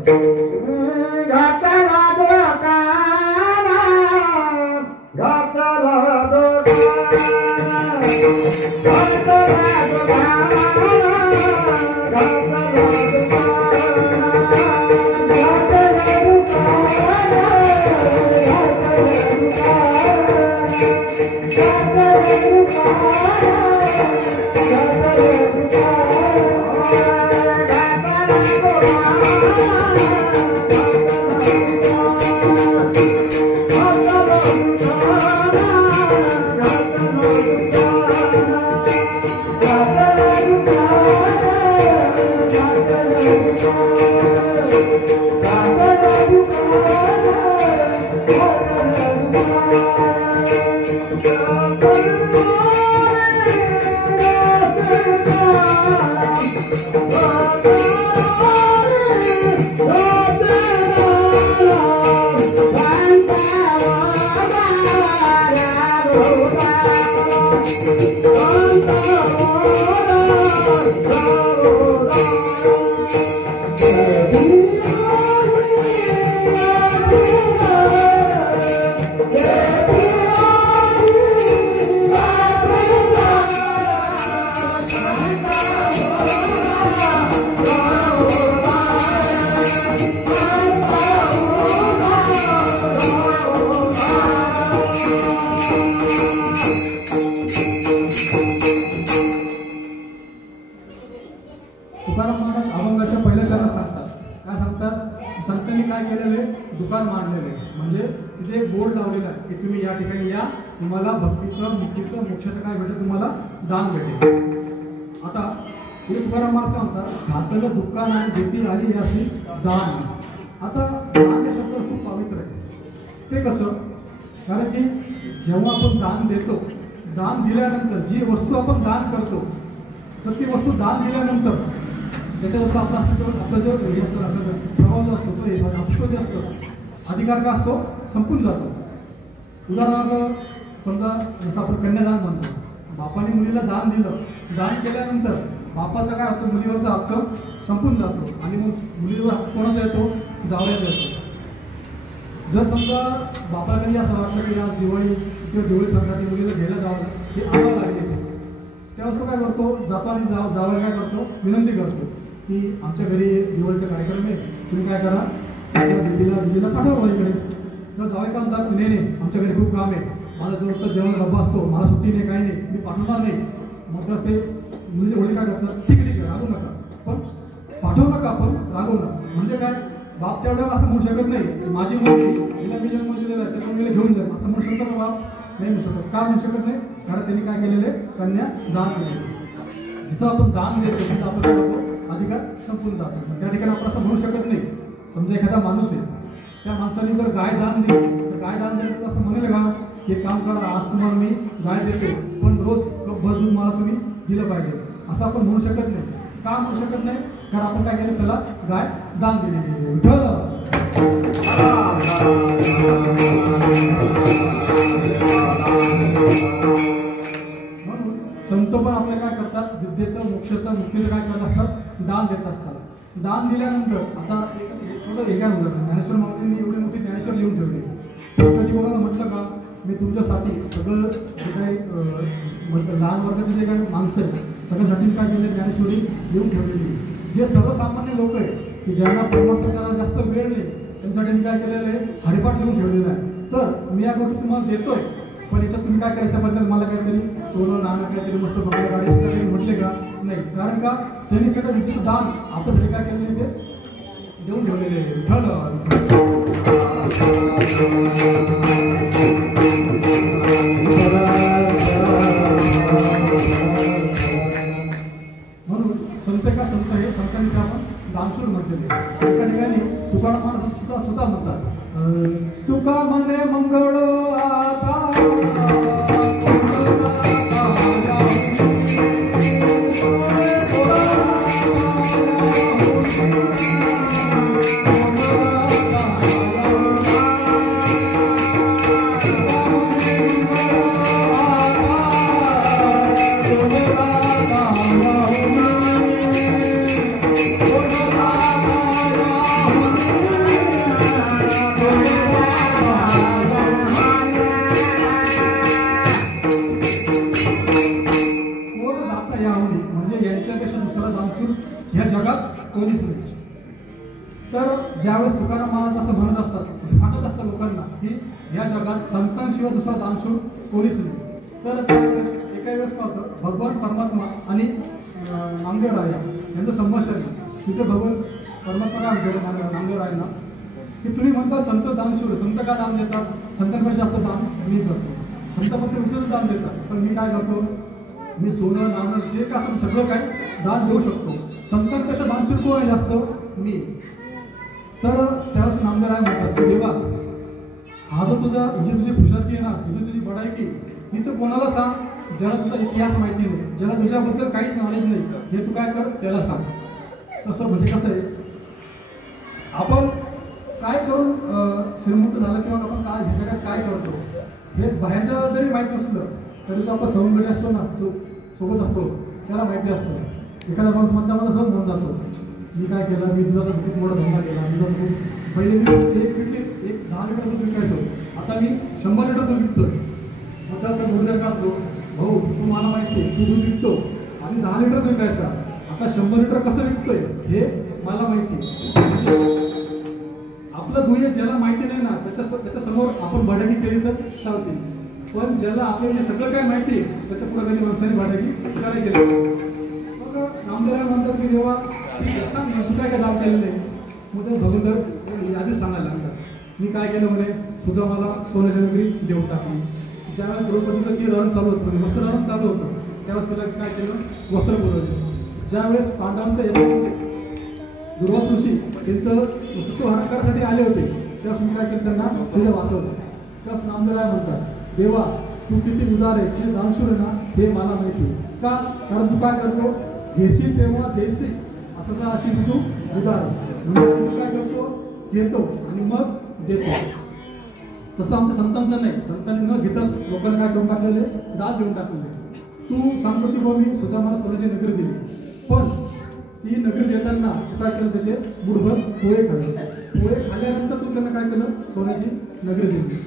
केलेलं आहे, दुकान मांडलेलं आहे. म्हणजे तिथे एक बोर्ड लावलेला आहे की तुम्ही या ठिकाणी या, तुम्हाला भक्तीचं मुक्तीचं मोक्षाचं काय भेटेल, तुम्हाला दान भेटेल. आता हे तुकाराम महाराज काय म्हणतात, घातलं दुकान आणि देती आली अशी दान. आता दान या शब्द खूप पवित्र आहे. ते कसं, कारण की जेव्हा आपण दान देतो, दान दिल्यानंतर जी वस्तू आपण दान करतो, तर ती वस्तू दान दिल्यानंतर त्याच्यावरचा आपला आपलं जो हे असतं, आपला प्रभाव जो असतो, तो अस्तित्व जे असतं, अधिकार का असतो, संपून जातो. उदाहरणार्थ समजा जसं आपण कन्यादान म्हणतो, बापाने मुलीला दान दिलं, दान केल्यानंतर बापाचा काय होतं, मुलीवरचा हक्क संपून जातो आणि मग मुलीवर हक्क कोणाचा येतो, जावयाचा येतो. जर समजा बापाला कधी असं वाटतं की आज दिवाळी किंवा दिवाळी सणासाठी मुलीला घ्यायला जावं, ते आणावं लागेल, त्यावेळेस तो काय करतो, जातो आणि जावयाला काय करतो, विनंती करतो की आमच्या घरी दिवाळीचा कार्यक्रम आहे, तुम्ही काय करा, दिदीला पाठवा इकडे. तर जावई का म्हणतात, नाही नाही आमच्या घरी खूप काम आहे, माझा जवळचा जेवण डब्बा असतो, मला सुट्टी नाही, काही नाही, मी पाठवणार नाही. मग ते मुलीचे वडील काय करतात, ठीक आहे रागू नका, पण पाठवू नका, पण रागू नका. म्हणजे काय, बाप तेवढ्या असं म्हणू शकत नाही, माझी मुलगी तिला मी जन्म दिलेला आहे त्याच्यामुळे मला घेऊन जाईल असं म्हणू शकतो का बाप, नाही म्हणू शकत. का म्हणू शकत नाही, कारण त्यांनी काय केलेले, कन्या दान केलेले. जिथं आपण दान देतो तिथं आपण काय होतो, अधिकार संपून जातो. त्या ठिकाणी आपण असं म्हणू शकत नाही. समजा एखादा माणूस आहे, त्या माणसाने जर गाय दान दिली, तर गाय दान दिलं तर असं म्हणेल का, हे काम करा, आज तुम्हाला मी गाय देतो, पण रोज कपभर दूध मला तुम्ही दिलं पाहिजे, असं आपण म्हणू शकत नाही. का म्हणू शकत नाही, कारण आपण काय केलं, त्याला गाय दान दिलेली आहे. म्हणून संत पण आपल्याला काय करतात, विद्येचं मोक्षाचं मुक्तीचं काय करत असतात, दान देत असतात. दान दिल्यानंतर आता एक छोटं हे काय म्हणतात, ज्ञानेश्वर महाराजांनी एवढी मोठी ज्ञानेश्वर लिहून ठेवली. कधी कोणाला म्हटलं का, मी तुमच्यासाठी सगळं जे काही लहान वर्गाचे जे काही माणसं आहेत, सगळ्यासाठी काय केलं, ज्ञानेश्वरी लिहून ठेवलेली. जे सर्वसामान्य लोक आहेत की ज्यांना परमार्थ करायला जास्त वेळ नाही, त्यांच्यासाठी मी काय केलेलं आहे, हरिपाठ लिहून ठेवलेला आहे. तर मी या गोष्टी तुम्हाला देतोय, पण याच्यात तुम्ही काय करायच्याबद्दल मला काहीतरी सोनं नाणं काहीतरी मस्त बघायला गाडी काही म्हटले का, नाही. कारण का, त्यांनी सगळं विद्येचं दान आपल्यासाठी काय केलेले ते देऊन ठेवलेले आहे. म्हणून संत का संत हे संतांनी आपण दानशूर म्हटलेले. एका ठिकाणी तुकाराम महाराज सुद्धा म्हणतात, तुका म्हणे मंगळ आता कोणीच नाही. तर ज्यावेळेस तुकाराम महाराज असं म्हणत असतात, सांगत असतात लोकांना की या जगात संतांशिवाय दुसरा दानशूर कोणीच नाही. तर त्यावेळेस एका वेळेस काय होतं, भगवान परमात्मा आणि नामदेव राया यांचं संभाषण. तिथे भगवान परमात्मा काय म्हणतो नामदेव रायांना की तुम्ही म्हणता संत दानशूर, संत का दान देतात, संतांपेक्षा जास्त दान मी करतो, संत फक्त विठ्ठलच दान देतात, पण मी काय करतो, मी सोनं नाणं जे काय असतं सगळं काय दान देऊ शकतो, संतांपेक्षा दानशूर कोण आहे जास्त, मी. तर त्यावेळेस नामदेव राय म्हणतात, देवा हा जो तुझा ही तुझी खुशालकी आहे ना, ही तुझी बडायकी, ही तर कोणाला सांग ज्याला तुझा इतिहास माहिती नाही, ज्याला तुझ्याबद्दल काहीच नॉलेज नाही, हे तू काय कर त्याला सांग. तसं म्हणजे कसं आहे, आपण काय करून श्रीमंत झालं किंवा आपण काय ह्याच्याकडे काय करतो हे बाहेरच्या जरी माहीत नसलं तरी तो आपला सवंगडी असतो ना, तो सोबत असतो त्याला माहिती असतं. एखादा माणूस म्हणता मला सहज म्हणून जातो, मी काय केलं, मी दुधाचा खूप मोठा धंदा केला, दुधाचा खूप पहिले मी एक 10 लिटर दूध विकायचो, आता मी 100 लिटर दूध विकतोय. मग त्याला मुद्दा काढतो, भाऊ तू मला माहिती आहे, तू दूध विकतो आणि 10 लिटर दूध विकायचा, आता 100 लिटर कसं विकतोय हे मला माहिती. आपलं गुह्य ज्याला माहिती नाही ना त्याच्यासमोर आपण भाडगी केली तर चालते, पण ज्याला आपल्याला सगळं काय माहिती त्याच्या पुढे कधी माणसाने भाडगी करायची. मग नामदेव म्हणतात की देवा ठीक आहे सांग तू काय काय दाम केलेलं आहे. मग ते भगवंतर आधीच सांगायला लागतात. मी काय केलं म्हणे, सुद्धा मला सोन्याची नगरी देऊन टाकली. ज्यावेळेस द्रौपदीचं की हरण चालू होतं, म्हणजे वस्त्रहरण चालू होतं, त्यावेळेस तिला काय केलं, वस्त्र पुरवले. ज्यावेळेस पांडवांच्या यज्ञामध्ये दुर्वास ऋषी त्यांचं सत्वहरण करण्यासाठी आले होते, त्यावेळेस मी काय केलं, त्यांना तुझं वाचवलं. त्यावेळेस नामदेव काय म्हणतात, देवा तू किती उदार आहे, किती दानशूर आहे ना, हे मला माहिती आहे. का? कारण तू काय करतो, घेशील तेव्हा देशील असं अशी तू उदार आहे. म्हणजे तू काय करतो, घेतो आणि मग देतो. तसं आमच्या संतांचं नाही. संतांनी न घेताच लोकांना काय करून टाकलेले, दान देऊन टाकलेले. तू सांगतो की बाबा मी सुद्धा मला सोन्याची नगरी दिली, पण ती नगरी देताना तू काय केलं, त्याचे बुडभर पोळे खाल्ले. पोळे खाल्ल्यानंतर तू त्यांना काय केलं, सोन्याची नगरी दिली.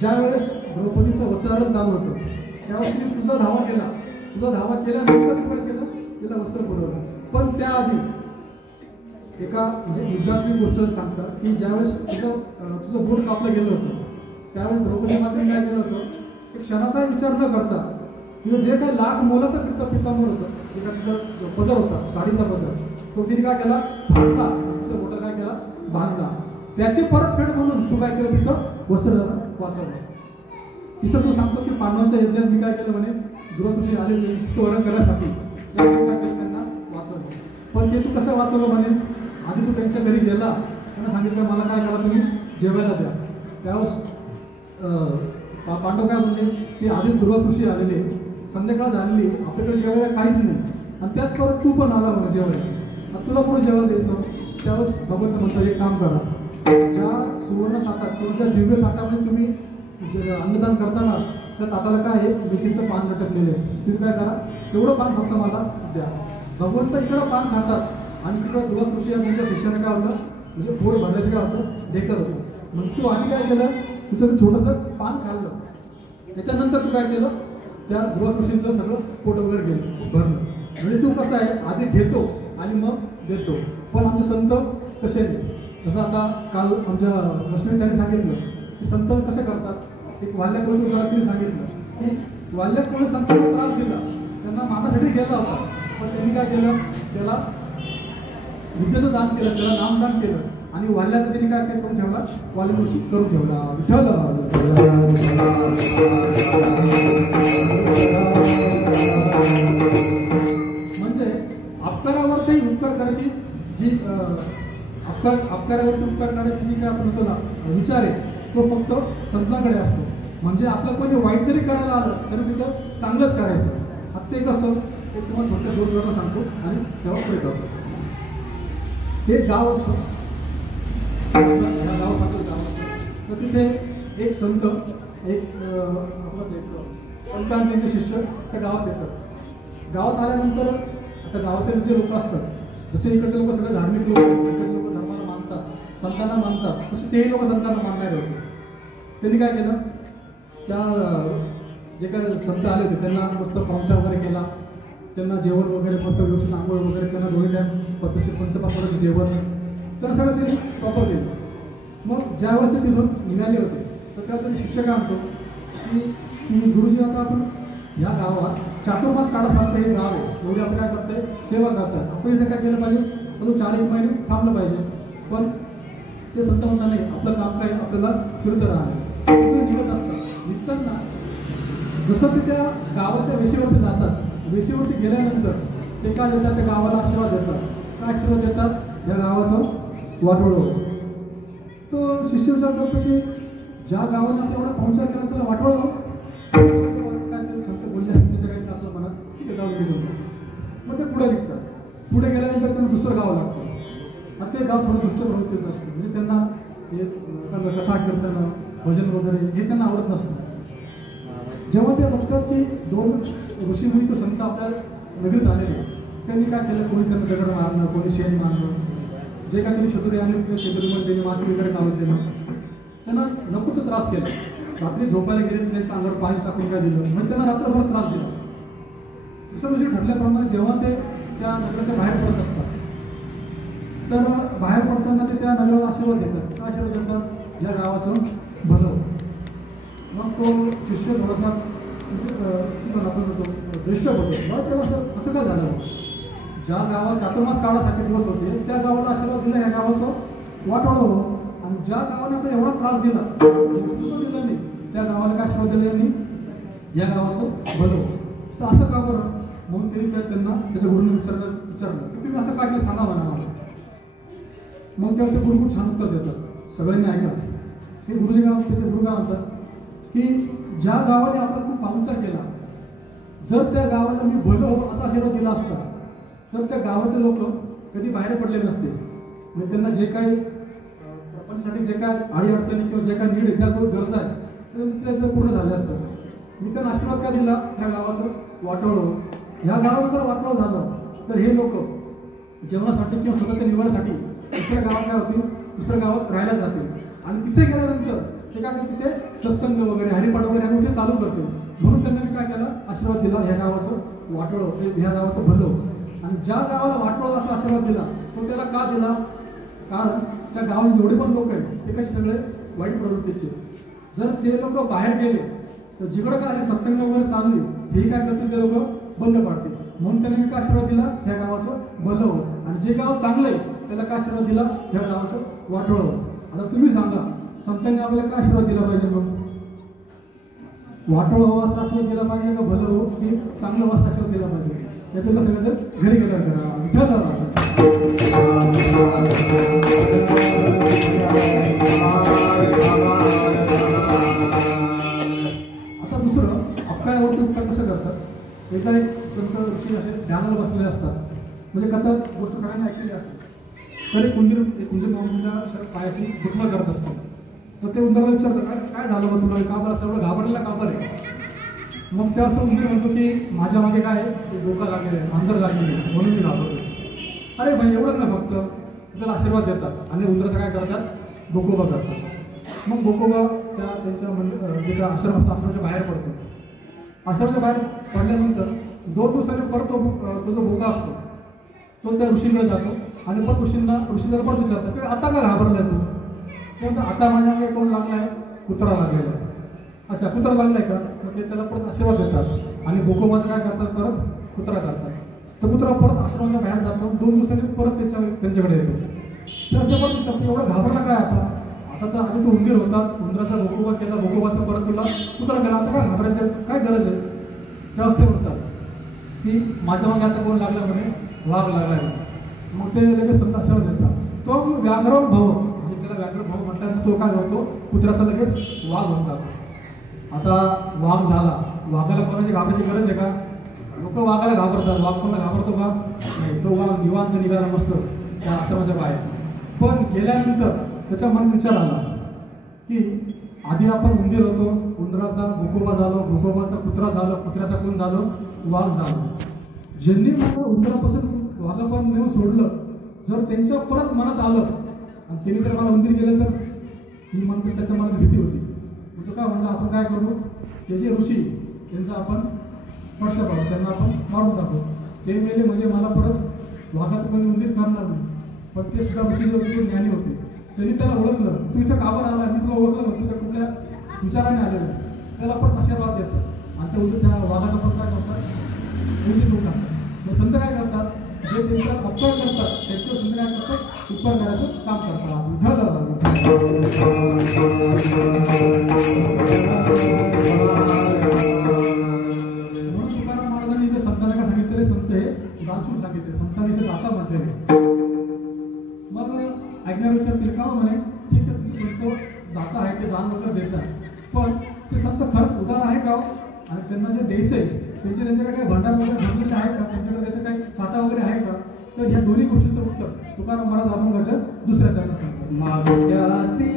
ज्यावेळेस द्रौपदीचं वस्त्रहरण चालू होतं, त्यावेळेस मी तुझा धावा केला. तुझा धावा केल्यानंतर तू काय केलं, तिला वस्त्र पुरवलं. पण त्याआधी एका म्हणजे युद्धातली गोष्ट सांगतात की ज्यावेळेस तुझं बोट कापलं गेलं होतं, त्यावेळेस द्रौपदी मातेने काय केलं होतं, एक क्षणाचा विचार न करता तुझं जे काही लाख मोलाचं पितांबर होतं, जे काय तुझा पदर होता, साडीचा पदर, तो तिने काय केला, बांधला. तुझं बोट काय केला, बांधला. त्याची परतफेड म्हणून तू काय केलं, तिचं वस्त्र वाचवलं. तिथं तू सांगतो की पांडवांच्या यज्ञात मी काय केलं म्हणे, दुर्वास आले वरण करण्यासाठी त्यांना वाचवलं. पण ते तू कसं वाचवलं म्हणे, आधी तू त्यांच्या घरी गेला, त्यांना सांगितलं मला काय करा, तुम्ही जेवायला द्या. त्यावेळेस पांडव काय म्हणले की आधी दुर्वास आलेले, संध्याकाळ झालेली, आपल्याकडे जेवायला काहीच नाही, आणि त्यात परत तू पण आला म्हणा जेवायला, तुला पुढे जेवायला द्यायचं. त्यावेळेस भगवंत म्हणतात एक काम करा, ज्या सुवर्ण ताटात किंवा ज्या दिव्य ताटामध्ये तुम्ही अन्नदान करताना त्या ताटाला काय आहे, मेथीचं पान लटकलेलं आहे, तुम्ही काय करा, तेवढं पान फक्त मला द्या. भगवंत इकडं पान खातात आणि तिकडं दुर्वास ऋषी त्यांच्या शिष्याने काय होतं, म्हणजे पोट भरण्याचं काय होतं, ढेकर होतं. म्हणजे तू आधी काय केलं, तुझं छोटंसं पान खाल्लं, त्याच्यानंतर तू काय केलं, त्या दुर्वास ऋषींचं सगळं पोट वगैरे गेलं भरलं. म्हणजे तू कसं आहे, आधी घेतो आणि मग देतो. पण आमचे संत कसे नाही. जसं आता काल आमच्या वैष्णवी त्यांनी सांगितलं की संत कसे करतात. एक वाल्यकोळीचं उदाहरण तिने सांगितलं की वाल्यकोळी संतांना त्रास दिला, त्यांना मानासाठी गेला होता, पण त्यांनी काय केलं, त्याला विद्येचं दान केलं, त्याला नामदान केलं, आणि वाल्याचं त्यांनी काय करून ठेवला, वाल्यकोळी करून ठेवला. विठ्ठल म्हणजे अपकारावरती उपकार करायची जी अपकारावरती उपकार करायची जी काय आपण म्हणतो ना विचार आहे, तो फक्त संतांकडे असतो. म्हणजे आपलं कोणी वाईट जरी करायला आलं तरी तिथं चांगलंच करायचं. आता ते कसं, ते तुम्हाला फक्त 2 वेळा सांगतो आणि सेवा पुढे करतो. ते गाव असतं, या गावासारखं गाव असतं, तर तिथे एक संत, एक संत आणि त्यांचे शिष्य त्या गावात येतात. गावात आल्यानंतर आता गावातील जे लोक असतात, जसे इकडचे लोक सगळे धार्मिक लोक, इकडचे लोक धर्माला मानतात, संतांना मानतात, तसे तेही लोक संतांना मानणारे होते. त्यांनी काय केलं, त्या जे काही संत आले होते त्यांना मस्त पाहुणचार वगैरे केला, त्यांना जेवण वगैरे मस्त व्यवस्थित आंघोळ वगैरे, त्यांना 2 टाइम पद्धतशीर पंचपात्राचं जेवण, त्यांना सगळं ते प्रॉपर दिलं. मग ज्यावेळेस ते तिथून निघाले होते तर तेव्हा त्यांनी शिक्षक आणतो की गुरुजी आता आपण या गावात चातुर्मास काढासारखं हे गाव आहे, एवढी आपण काय करताय, सेवा करतात, आपण इथे काय केलं पाहिजे, अजून 4-1 महिने थांबलं पाहिजे. पण ते संत म्हणता नाही, आपलं काम काय, आपल्याला फिरत राहणार. निघत असतात, निघताना जसं ते त्या गावाच्या वेशीवरती जातात, वेशीवरती गेल्यानंतर ते काय देतात, त्या गावाला आशीर्वाद देतात. काय आशीर्वाद देतात, या गावाचं वाटोळं. तो शिष्य विचार करतो की ज्या गावाने आपल्याला पाहुणचार केला त्याला वाटोळं काय संत बोलले असते, त्याच्या काही असं म्हणत ते गाव निघून. मग ते पुढे निघतात. पुढे गेल्यानंतर त्यांना दुसरं गाव लागतं, आणि ते गाव थोडं दुष्ट प्रवृत्तीचं असतं. म्हणजे त्यांना हे कथा कीर्तन भजन वगैरे हे त्यांना आवडत नसतं. जेव्हा ते बघतात की 2 ऋषीमुनी तो संत आपल्या नगरीत आलेले, त्यांनी काय केलं, कोणी त्यांना दगड मारणं, कोणी शेण मारणं, जे काय त्यांनी शत्रुरी आणले शेतरीमध्ये त्यांनी माती वगैरे काढून दिलं, त्यांना नको तो त्रास केला. रात्री झोपायला गेले त्यांच्या अंगावर पाणी टाकून काय दिलं, म्हणजे त्यांना रात्रभर त्रास दिला. दुसऱ्या दिवशी ठरल्याप्रमाणे जेव्हा ते त्या नगराच्या बाहेर पडत असतात, तर बाहेर पडताना ते त्या नगराला आशीर्वाद देतात. काय आशीर्वाद देतात, या गावाचं भलं. मग तो शिष्य थोडासा आपण म्हणतो डिस्टर्ब होतो, बरं त्याला असं काय झालं, ज्या गावात चातुर्मास काढासाठी दिवस होते त्या गावाला आशीर्वाद दिला, या गावाचं वाटोळं. आणि ज्या गावाने आपल्याला एवढा त्रास दिला दिला नाही त्या गावाला काय आशीर्वाद दिला यांनी, या गावाचं भलं हो. तर असं का बरं? म्हणून त्यांना त्याच्या गुरुने विचारलं की तुम्ही असं का केलं सांगा म्हणा मला. मग तेव्हा ते गुरु खूप छान उत्तर देतात, सगळ्यांनी ऐका. ते गुरुजी गाव त्याचे गुरु काय म्हणतात की ज्या गावाने आपला खूप पाहुणचार केला, जर त्या गावाला मी भलं हो असा आशीर्वाद दिला असता तर त्या गावातले लोक कधी बाहेर पडले नसते. म्हणजे त्यांना जे काही प्रपंचासाठी जे काय अडीअडचणी किंवा जे काही नीड ज्या गरज आहे ते पूर्ण झाले असतं. मी त्यांना आशीर्वाद काय दिला, ह्या गावाचं वाटोळं. ह्या गावाचं जर वाटोळं झालं तर हे लोक जेवणासाठी किंवा स्वतःच्या निवडीसाठी दुसऱ्या गावात काय होतील, दुसऱ्या गावात राहायला जातील आणि तिथे गेल्यानंतर ते काय करतील, तिथे सत्संग वगैरे हरिपाठ वगैरे ह्या गोष्टी चालू करतील. म्हणून त्यांना मी काय केला, आशीर्वाद दिला ह्या गावाचं वाटोळं, ह्या गावाचं भलं. आणि ज्या गावाला वाटोळं असा आशीर्वाद दिला तो त्याला का दिला, कारण त्या गावात जेवढे पण लोक आहेत ते कसे सगळे वाईट प्रवृत्तीचे. जर ते लोक बाहेर गेले तर जिकडं काय सत्संग वगैरे चालली हे काय करतील, ते लोक बंद पाडतील. म्हणून त्याने मी काय आशीर्वाद दिला, ह्या गावाचं भलं हो. आणि जे गाव चांगलं आहे त्याला काय आशीर्वाद दिला, ह्या गावाचं वाटोळं हो. आता तुम्ही सांगा संतांनी आपल्याला काय आशीर्वाद दिला पाहिजे, मग वाटोळं हो असा आशीर्वाद दिला पाहिजे का भलं हो की चांगलं हो असा आशीर्वाद दिला पाहिजे? याचं सगळं जर घरी गेल्यावर करा विठ्ठल. आता दुसरं अक्कायावरती उपकार कसं करतात, एकदा एक संत ऋषी असे ध्यानाला बसलेले असतात. म्हणजे कथा गोष्ट सगळ्यांनी ऐकलेली असते. तर एक उंदीर माऊलीच्या पायाची दुखणं करत असतो. तर ते उंदराला विचारतं काय झालं बा तुला, का बरं असं एवढं घाबरलेला का बरं आहे? मग तेव्हा तो उंदीर म्हणतो की माझ्या मागे काय डोका लागलेलं आहे, मांजर लागलेली आहे म्हणून मी घाबरतो. अरे भाई एवढंच ना फक्त, त्याला आशीर्वाद देतात आणि उंदराचं काय करतात, बोकोबा करतात. मग बोकोबा त्यांच्या जे काय आश्रम असतो आश्रमाच्या बाहेर पडतो. आश्रमाच्या बाहेर पडल्यानंतर 2 दिवसांनी परत तो जो बोका असतो तो त्या ऋषीकडे जातो आणि परत ऋषीला परत विचारतो की आता का घाबरलाय तू? म्हणतो आता माझ्या मागे कोण लागलाय, कुत्रा लागलेला आहे. अच्छा कुत्रा लागलाय का? मग ते त्याला परत आशीर्वाद देतात आणि बोकोबाचं काय करतात, परत कुत्रा करतात. तो कुत्रा परत आश्रमाच्या बाहेर जातो. 2 दिवसांनी परत त्यांच्याकडे येतो. तर ते परत विचारतो एवढं घाबरला काय आता तर आधी तो उंदीर होता, उंदराचा बोकोबा केला, बोकोबाचा परत तुला कुत्रा केला, आता काय घाबरायचं, काय गरज आहे? त्यावेळेस ते म्हणतात की माझ्या मागे आता कोण लागला, म्हणे वाघ लागलाय. मग ते लगेच संत आशीर्वाद देतात. तो व्याघ्र भाव, म्हणजे त्याला व्याघ्र भाव म्हटल्यानंतर तो काय करतो, कुत्र्याचा लगेच वाघ म्हणतात. आता वाघ झाला, वाघाला कोणाची घाबरायची गरज आहे का? लोक वाघाला घाबरतात, वाघ कोणाला घाबरतो का? नाही. तो वाघ निवांत निघाला मस्त त्या आश्रमाच्या बाहेर. पण गेल्यानंतर त्याच्या मनात विचार आला की आधी आपण उंदीर होतो, उंदराचा बोकोबा झालो, बोकोबाचा कुत्रा झालो, कुत्र्याचा कोण झालो, वाघ झालो. ज्यांनी मला उंदरापासून वाघापर्यंत नेऊन सोडलं, जर त्यांच्या परत मनात आलं आणि त्यांनी जर मला उंदीर गेलं तर ही म्हणते त्याच्या मनात भीती होती. तो काय म्हणलं आपण काय करू, ते जे ऋषी त्यांचा आपण स्पर्श करू, त्यांना आपण मारून टाकू. ते मेले म्हणजे मला परत वाघाचं कोणी उंदीर करणार नाही. पण ते सुद्धा ऋषी जो ज्ञानी होते त्यांनी त्याला ओळखलं, तू इथं का बरं आला, मी तुला ओळखलं नव्हतं, त्या कुठल्या विचाराने आलेलं. त्याला पण आशीर्वाद देतात आणि ते उंदीर त्या वाघाचा पण काय करतात, उंदीर टाकतात. मग संत काय करतात, जे त्यांचा अपकार करतात त्यांचं संत काय करतात, उपकार करायचं काम करतात. म्हणून तुकाराम महाराजांनी जे संतांना काय सांगितले, संत हे दानशूर सांगितले, संतांनी ते दाता म्हटलेले. मग ऐकण्यावर विचारतील का म्हणे, ठीक आहे तुमचे संत दाता आहे, ते दान वगैरे देतात, पण ते संत खरंच उदार आहे का? आणि त्यांना जे द्यायचं आहे त्यांच्याकडे काही भंडार वगैरे भरलेले आहे का, त्यांच्याकडे त्याचं काही साठा वगैरे आहे का? तर ह्या दोन्ही गोष्टीचं उत्तर तुकाराम महाराज अभंगाच्या दुसऱ्या चरणात सांगतात. मागुत्याचे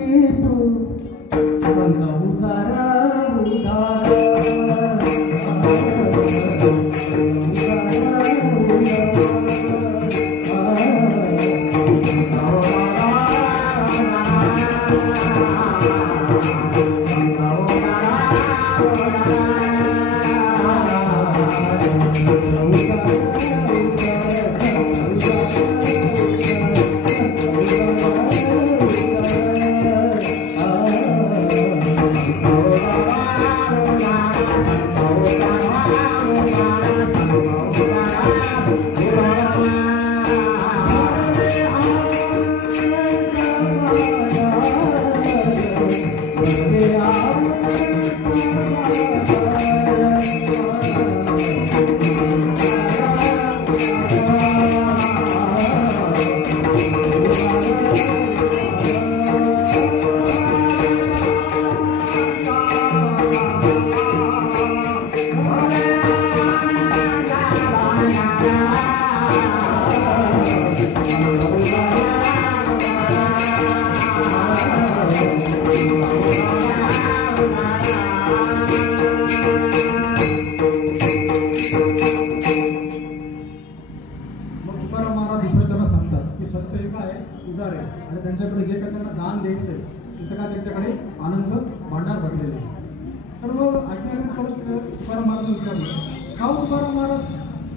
सांगितलं का तुकाराम महाराज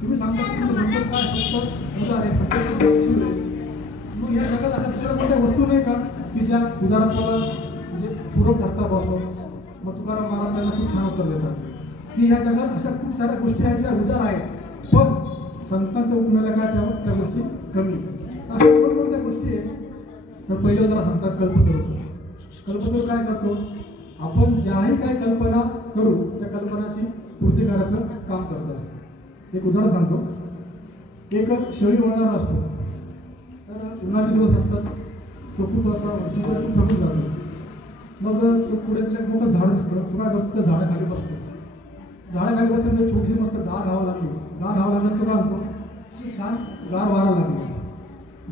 तुम्ही सांगता तुम्ही संकट काय फक्त उदार आहे सत्य. मग या जगात अशा दुसऱ्या कोणत्या वस्तू नाही का की ज्या उदारात्वाला म्हणजे पूरक ठरता बसव. मग तुकाराम महाराज त्यांना खूप छान उत्तर देतात की ह्या जगात अशा खूप साऱ्या गोष्टी आहेत ज्या उदार आहेत पण संतांच्या उपमेला काय त्या गोष्टी कमी. अशा कोणत्या गोष्टी आहेत तर पहिलं जरा सांगतात कल्पतरू. कल्पतरू काय करतो आपण ज्याही काही कल्पना करू त्या कल्पनाची पूर्ती करायचं काम करतात. एक उदाहरण सांगतो. एक शेळी वळणारा असतो तर उन्हाचे दिवस असतात तो खूप असा खूप थकून जातो. मग तो पुढे एक मोठं झाड दिसतं तो काय करतो त्या झाडाखाली बसतो. झाडाखाली बसल्यानंतर छोटीशी मस्त गार हवा लागली. गार हवा लागल्यानंतर तो काय म्हणतो छान गार वारा लागला.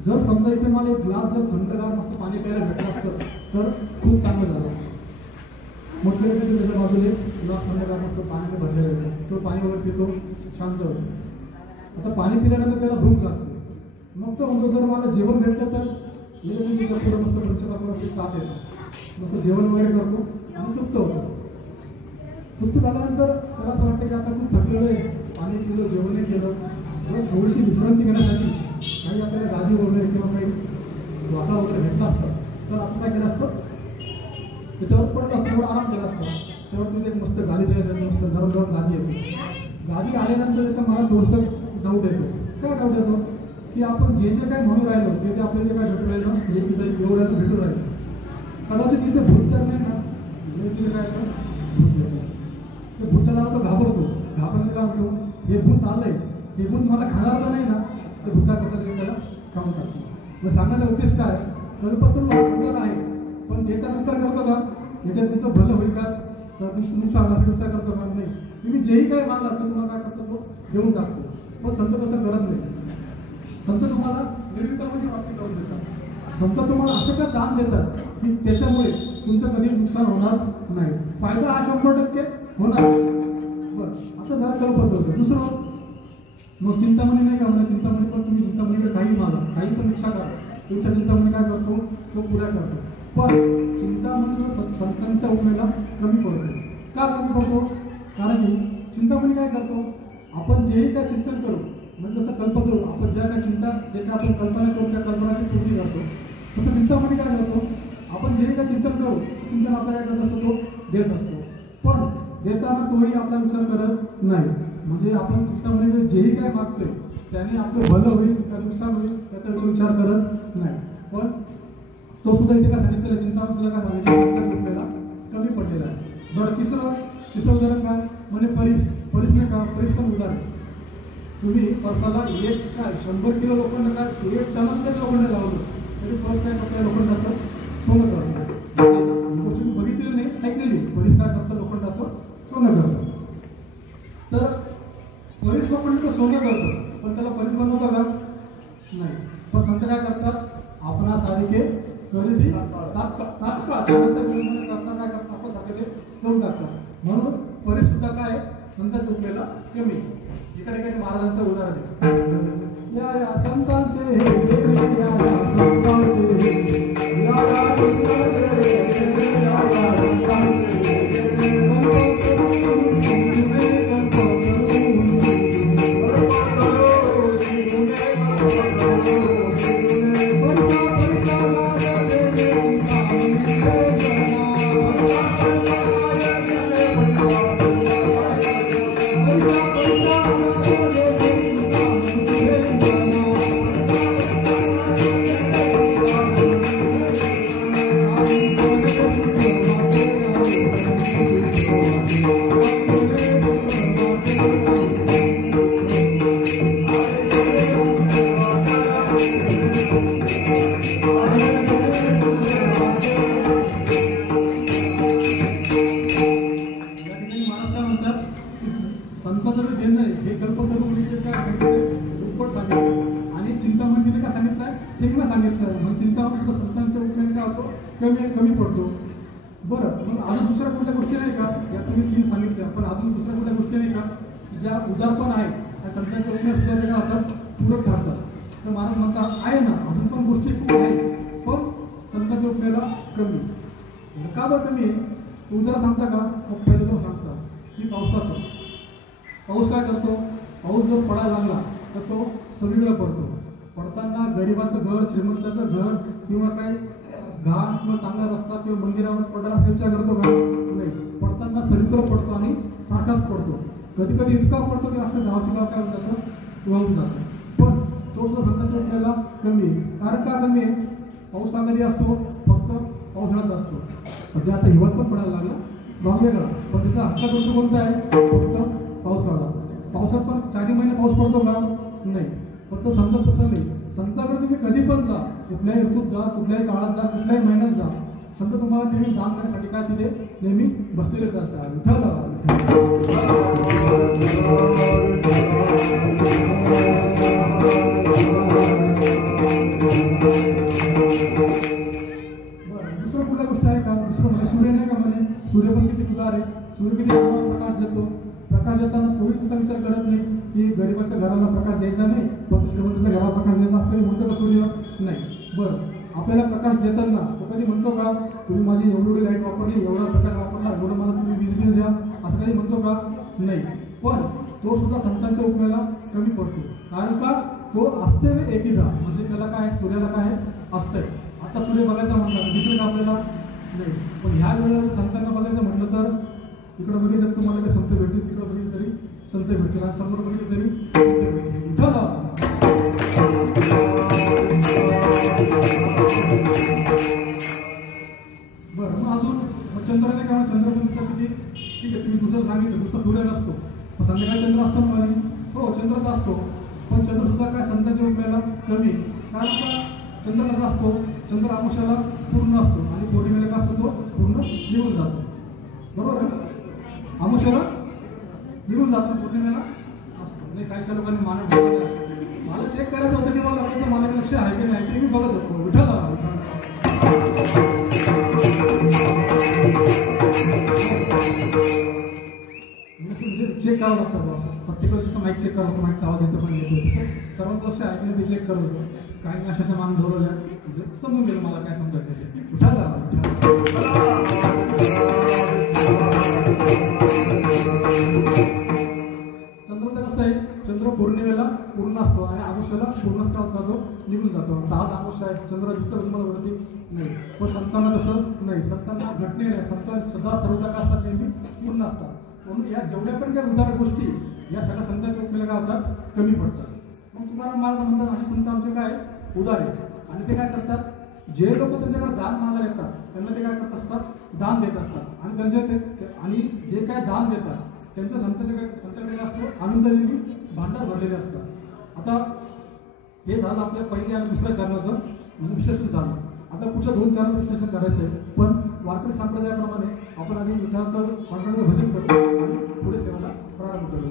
जर समजा इथे मला एक ग्लास जर थंडगार मस्त पाणी प्यायला भेटलं असतं तर खूप चांगलं झालं असतं. म्हटलं की त्याच्या बाजूला ग्लास थंडगार मस्त पाण्याने भरलेलं येतं. तो पाणी वगैरे पितो शांत होतो. आता पाणी पिल्यानंतर त्याला भूक लागते. मग तो म्हणतो जर मला जेवण भेटलं तर तिच्या पुढं मस्त पंचकापूराची ताट येतं. मग तो जेवण वगैरे करतो आणि तृप्त होतो. तृप्त झाल्यानंतर त्याला असं वाटतं की आता खूप थकलेलं आहे पाणी पिलं जेवणही केलं तर थोडीशी विश्रांती घेण्यासाठी काही आपल्याला गादी वगैरे किंवा काही वाटा वगैरे भेटला असतं तर आपण काय केलं असतं त्याच्यावर पडत असतं थोडा आराम केला असता. त्यावर तिथे एक मस्त गादी जायचं मस्त नरम नरम गादी येते. गादी आल्यानंतर त्याच्या मनात थोडंसं डाऊट येतो. काय डाऊट येतो की आपण जे जे काय म्हणून राहिलो ते आपल्याला जे काय भेटू राहिलं म्हणजे तिथं एवढं राहिलं भेटू राहिलं कदाचित तिथे भूत तर नाही ना तिथे काय भूत येतं. ते भूताला तो घाबरतो. घाबरल्याने काय म्हणतो हे भूत आलंय हे भूत मला खाणार तर नाही ना ते भूता कसं त्याला खाऊन टाकतो. मग सांगण्याचा उद्देश काय कल्पतरू हा उदार आहे पण देताना विचार करतो का याच्यात तुमचं भलं होईल का तर नुसार असा विचार करतो का नाही. तुम्ही जेही काही मागला तर तुम्हाला काय करतो तो देऊन टाकतो. पण संत तसं करत नाही. संत तुम्हाला निर्विकामाची प्राप्ती करून देतात. संत तुम्हाला असं का दान देतात की त्याच्यामुळे तुमचं कधी नुकसान होणार नाही. फायदा हा 100% होणार. बरं असं जरा कल्पत होतं. दुसरं मग चिंतामणी नाही का म्हणा चिंतामणी पण तुम्ही चिंतामणीकडे काही मागा काही पण इच्छा करा तुमच्या चिंतामणी काय करतो तो पुऱ्या करतो. पण चिंतामणीचं संतांच्या उपमेला कमी पडतो. का कमी पडतो कारण की चिंतामणी काय करतो आपण जेही काय चिंतन करू म्हणजे जसं कल्पतरू आपण ज्या काय चिंता जे काय आपण कल्पना करू त्या कल्पनाची पूर्ती करतो तसं चिंतामणी काय करतो आपण जे काय चिंतन करू चिंतन आपल्याला काय करत असतो तो देत असतो. पण देताना तोही आपला विचार करत नाही. म्हणजे आपण चिंतामणीकडे जेही काय मागतोय त्याने आपलं भलं होईल का नुकसान होईल त्याचा तो विचार करत नाही. पण तो सुद्धा इथे काय सांगितलेलं चिंतामणी सुद्धा काय सांगितलं आपल्याला कमी पडलेला आहे. बरं तिसरं उदाहरण काय म्हणजे परीस नाही का परीस पण उदाहरण तुम्ही परसाला एक काय 100 किलो लोखंड काय एक टनात जर लोखंड लावलं तरी परत काय आपल्या लोखंडाचं सोनं करतं. गोष्टी मी बघितलेली नाही ऐकलेली. परीस काय करतं लोखंडाचं सोनं करतं. तर परीस लोखंड तर सोनं करतं पण त्याला परीस बनवतं का नाही. पण संत काय करतात आपणा सारखे खरेदी तात्काळ करता काय करतात आपण सारखे ते करून टाकतात. म्हणून परीस सुद्धा काय संतांच्या उपमेला कमी. इकडे काही महाराजांचं उदाहरण आहे. या संतांचे कमी पडतो. बरं मग अजून दुसऱ्या कुठल्या गोष्टी नाही का या तुम्ही 3 सांगितल्या पण अजून दुसऱ्या कुठल्या गोष्टी नाही का ज्या उदारपण आहेत त्या संतांच्या उपमेला सुद्धा काय होतात पूरक ठरतात. तर महाराज म्हणतात आहे ना अजून पण गोष्टी खूप आहेत पण संतांच्या उपमेला कमी. का बरं कमी आहे उदाहरण सांगता का? पहिलं तर सांगता की पावसाचं पाऊस काय करतो, पाऊस जर पडायला लागला तर तो सगळीकडे पडतो. पडताना गरिबाचं घर, श्रीमंताचं घर किंवा काही घाण किंवा चांगला रस्ता किंवा मंदिरावर पडायला असा विचार करतो का? नाही. पडताना सगळीकडे पडतो आणि साठाच पडतो. कधी कधी इतका पडतो की अख्खं गावचं गाव काय होऊन जातं, वाहून जातं. पण तो सुद्धा संतांच्या उठण्याला कमी आहे. कारण का कमी आहे? पाऊस हा कधी असतो, फक्त पावसाळ्यात असतो. सध्या आता हिवाळा पण पडायला लागला, भाग वेगळा, पण त्याचा हक्का ऋतू कोणता आहे? फक्त पावसाळा. पावसात पण 4 महिने पाऊस पडतो का? नाही. फक्त संत तसं नाही. संतांकडे तुम्ही कधी पण जा, कुठल्याही ऋतूत जा, कुठल्याही काळात जा, कुठल्याही महिन्यात जा, संत तुम्हाला नेहमी दान करण्यासाठी काय तिथे नेहमी बसलेलेच असतात. दुसरं कुठल्या गोष्ट आहे का? दुसरं म्हणजे सूर्य नाही का? म्हणे सूर्य पण किती उदार आहे. सूर्य किती प्रकाश देतो. प्रकाश देताना थोडी तसा विचार करत नाही की गरिबाच्या घराला प्रकाश द्यायचा नाही, फक्त श्रीमंताच्या घराला प्रकाश द्यायचा असं कधी म्हणतो का सूर्य? नाही. बरं, आपल्याला प्रकाश देताना तो कधी म्हणतो का तुम्ही माझी एवढी लाईट वापरली, एवढा प्रकाश वापरला, एवढं मला तुम्ही वीज बिल द्या, असं कधी म्हणतो का? नाही. पण तो सुद्धा संतांच्या उपयोगाला कमी पडतो. कारण का? तो असते एकीदा, म्हणजे त्याला काय, सूर्याला काय असतंय. आता सूर्य बघायचा म्हणतात, दिसेल का आपल्याला? नाही. पण ह्या वेळेला संतांना बघायचं म्हटलं तर इकडं बघितलं तुम्हाला काही संत भेटतील, तिकडं बघितलं तरी संत भेटतील, आणि समोर बघितलं तरी संत भेटतील. बरं, मग अजून चंद्राने काय, चंद्रपंचा किती ठीक आहे, तुम्ही दुसरं सांगितलं, दुसरा सूर्य नसतो, संध्याकाळी चंद्र असतो ना? हो, चंद्र तर असतो, पण चंद्र सुद्धा काय संतांच्या उपयोगाला कमी. कारण का? चंद्र कसा असतो, चंद्र अमावस्याला पूर्ण असतो आणि पौर्णिमेला का असतो, तो पूर्ण निघून जातो. बरोबर आहे? अमावस्याला निघून जातो, पौर्णिमेला असतो. नाही, काही लोकांनी मानत ठेवलेलं असतो. मला चेक करायचं होतं की मला लोकांचं मला लक्ष आहे की नाही, ते मी बघत होतो. विठाला म्हणजे चेक करावं लागतं बॉस. प्रत्येक वेळेस माईक चेक करावं लागतं, माईकचा आवाज येतो पण येतो, तसं सर्वात लक्ष आहे की नाही ते चेक करत होतो. काही अशाच्या मान ढोलवल्या म्हणजे समजून गेलं मला काय समजायचं. उठाला चंद्राचं कसं आहे, चंद्र पौर्णिमेला पूर्ण असतो आणि अमावस्याला पूर्णच का होता, तो निघून जातो. 10 अमावस्या आहे, चंद्र दिसतं तुम्हाला वरती? नाही. पण संतांना तसं नाही, संतांना घटने नाही, संत सदा सर्वदा का असतात, नेहमी पूर्ण असतात. म्हणून या जेवढ्या पण काही उदार गोष्टी या सगळ्या संतांच्या उपयोगाला काय होतात, कमी पडतात. मग तुम्हाला मला म्हणतात असे संत आमचे काय उदार आहे, आणि ते काय करतात, जे लोक त्यांच्याकडे दान मागायला येतात त्यांना ते काय करत असतात, दान देत असतात. आणि त्यांचे आणि जे काय दान देतात त्यांचं संतांकडे असतो आनंदाने भांडार भरलेले असतात. आता हे झालं आपल्या पहिल्या आणि दुसऱ्या चरणाचं म्हणजे विश्लेषण झालं. आता पुढच्या 2 चरणाचं विश्लेषण करायचं आहे. पण वारकरी संप्रदायाप्रमाणे आपण आधी विठ्ठलाचं पांडुरंगाचं भजन करतो आणि पुढे सेवेला प्रारंभ करतो.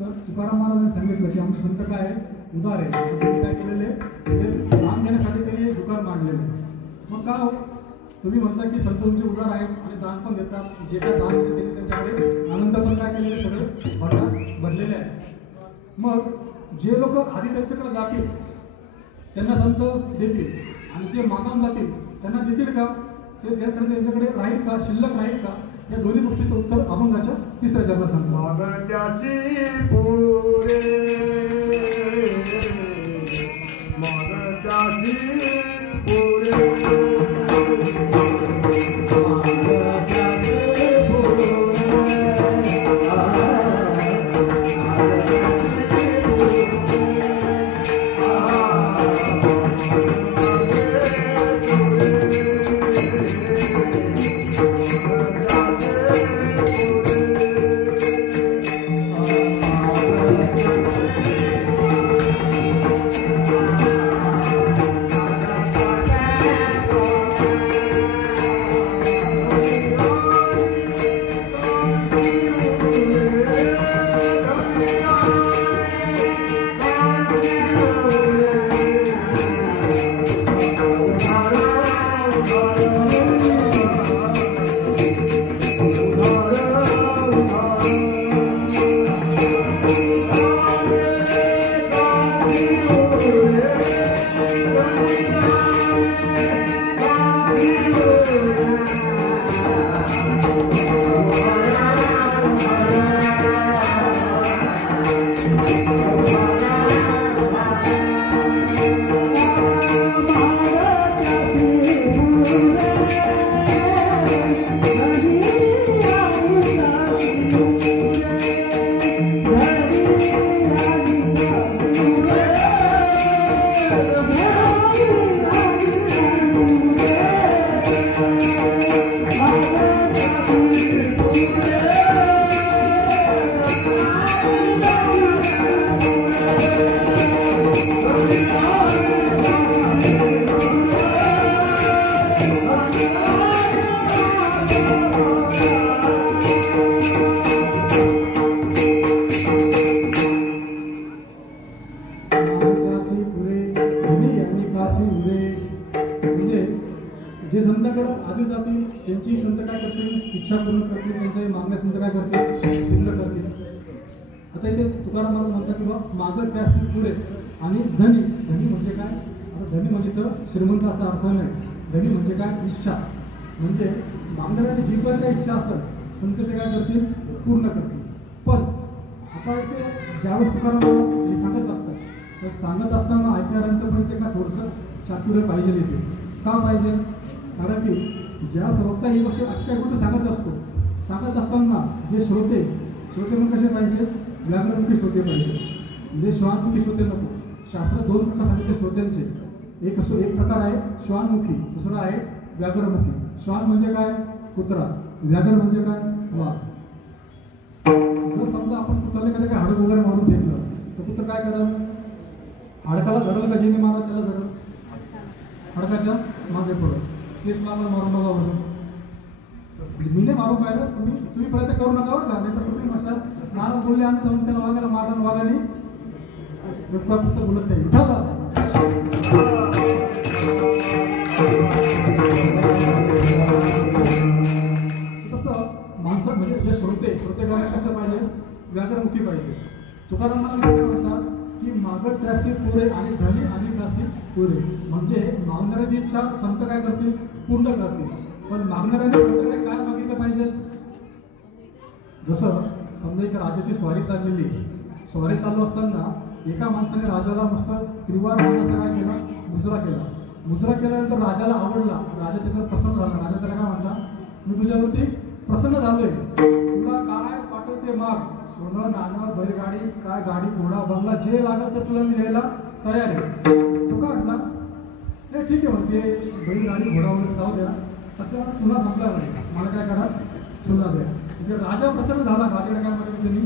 तर तुकाराम महाराजांनी सांगितलं की आमचे संत काय उदार आहे, त्यांनी काय केलेले दान देण्यासाठी त्यांनी दुकान मांडलेले. मग का हो, तुम्ही म्हणता की संत तुमचे उदार आहेत आणि दान पण देतात, जे काय दान देते त्यांनी त्यांच्याकडे आनंद पण काय केलेले सगळे भरलेले आहे. मग जे लोक आधी त्यांच्याकडे जातील त्यांना संत देतील आणि जे मागून जातील त्यांना देतील का, ते त्यासाठी त्यांच्याकडे राहील का, शिल्लक राहील का, या दोन्ही गोष्टीचं उत्तर अभंगाच्या तिसऱ्या चरणात सांगतो. जे संतांकडे आधी जातील त्यांची संत काय करतील, इच्छा पूर्ण करतील, त्यांच्या मागण्या संत काय करतील, पूर्ण करतील. आता इथे तुकाराम महाराज म्हणतात की बा मागं त्यास पुढे आणि धनी. धनी म्हणजे काय, आता धनी म्हणजे तर श्रीमंत असा अर्थ नाही. धनी म्हणजे काय, इच्छा. म्हणजे मागणाऱ्याची जी पण काही इच्छा असेल संत ते काय करतील, पूर्ण करतील. पण आता इथे ज्यावेळेस तुकाराम महाराज हे सांगत असतात तर सांगत असताना ऐकणाऱ्यांचं पण ते का थोडंसं चातुर्य पाहिजे येते. का पाहिजे, कारण की ज्या श्रोता ही गोष्ट अशी काही गोष्ट सांगत असतो, सांगत असताना जे श्रोते पण कसे पाहिजे, व्याघ्रमुखी श्रोते पाहिजे. जे श्वानमुखी श्रोते नको. शास्त्र दोन प्रकार सांगितले श्रोत्यांचे. एक प्रकार आहे श्वानमुखी, दुसरा आहे व्याघ्रमुखी. श्वान म्हणजे काय, कुत्रा. व्याघ्र म्हणजे काय, वाघ. जर समजा आपण कुत्र्याला कधी काय हाडक वगैरे मारून फेकलं तर कुत्र काय करत, हाडकाला धरलं का जेणे मारा त्याला धरत, हाडकाच्या मागे पडत. तेच मला मारून बघा बरं. मी नाही मारून पाहिलं, तुम्ही प्रयत्न करू नका बरं का. नाही तर तुम्ही मशाल महाराज बोलले आणि जाऊन त्याला वागायला मारला, वागाने पुस्तक बोलत नाही. उठा तसं माणसं म्हणजे जे श्रोते करायला कसं पाहिजे, व्याघ्रमुखी पाहिजे. तुकाराम महाराज म्हणतात की मागं त्यासी पुरे आणि धनी आणि त्यासी पुरे. म्हणजे मागणाऱ्याची इच्छा संत काय करतील, पूर्ण करतील. पण मागणाऱ्याने संतांकडे काय मागितलं पाहिजे. जसं समजा एक राजाची स्वारी चाललेली, स्वारी चालू असताना एका माणसाने राजाला मस्त त्रिवार हाताचा काय केला, मुजरा केला. मुजरा केल्यानंतर राजाला आवडला, राजा त्याचा प्रसन्न झाला. राजा त्याला काय म्हणला, मी तुझ्यावरती प्रसन्न झालोय, तुला काय वाटेल ते माग, सोनं नाणं बैलगाडी काय गाडी घोडा बंगला जे लागत तर तुला मी द्यायला तयार आहे. तो का म्हटला, नाही ठीक आहे म्हणते, बैलगाडी घोडा वगैरे जाऊ द्या, सध्या चुना संपला नाही, मला काय करा चुना द्या. म्हणजे राजा प्रसन्न झाला. राजाला काय म्हटलं त्यांनी,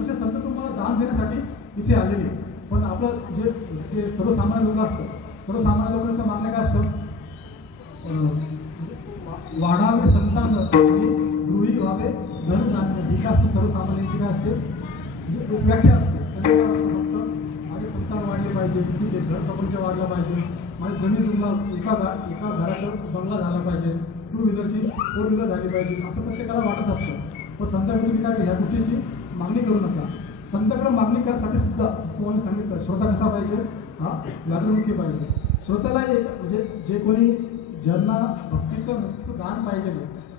असे संत तुम्हाला दान देण्यासाठी इथे आलेले. पण आपलं जे जे सर्वसामान्य लोक असतं, सर्वसामान्य लोकांचं मागणं काय असतं, वाढावे संतान गृही व्हावे धन जाणवे. ही काय असतं, सर्वसामान्यांची काय असते व्याख्या असते. फक्त माझे संतान वाढले पाहिजे, घर प्रपंच वाढला पाहिजे, माझी जमीन जुमला एका घराचं बंगला झाला पाहिजे, 2 व्हीलरची 4 व्हीलर झाली पाहिजे, असं प्रत्येकाला वाटत असतं. पण संतांकडे तुम्ही काय ह्या गोष्टीची मागणी करू नका. संतांकडे मागणी करण्यासाठी सुद्धा तुम्हाला सांगितलं श्रोता कसा पाहिजे, हा लागणमुखी पाहिजे. श्रोत्याला एक म्हणजे जे कोणी ज्यांना भक्तीचं मुक्तीचं दान पाहिजे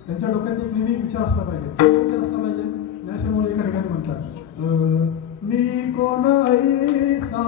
त्यांच्या डोक्यात एक नेहमी विचार असला पाहिजे. विचार असला पाहिजे. ज्ञानेश्वर एका ठिकाणी म्हणतात, मी कोण ऐसा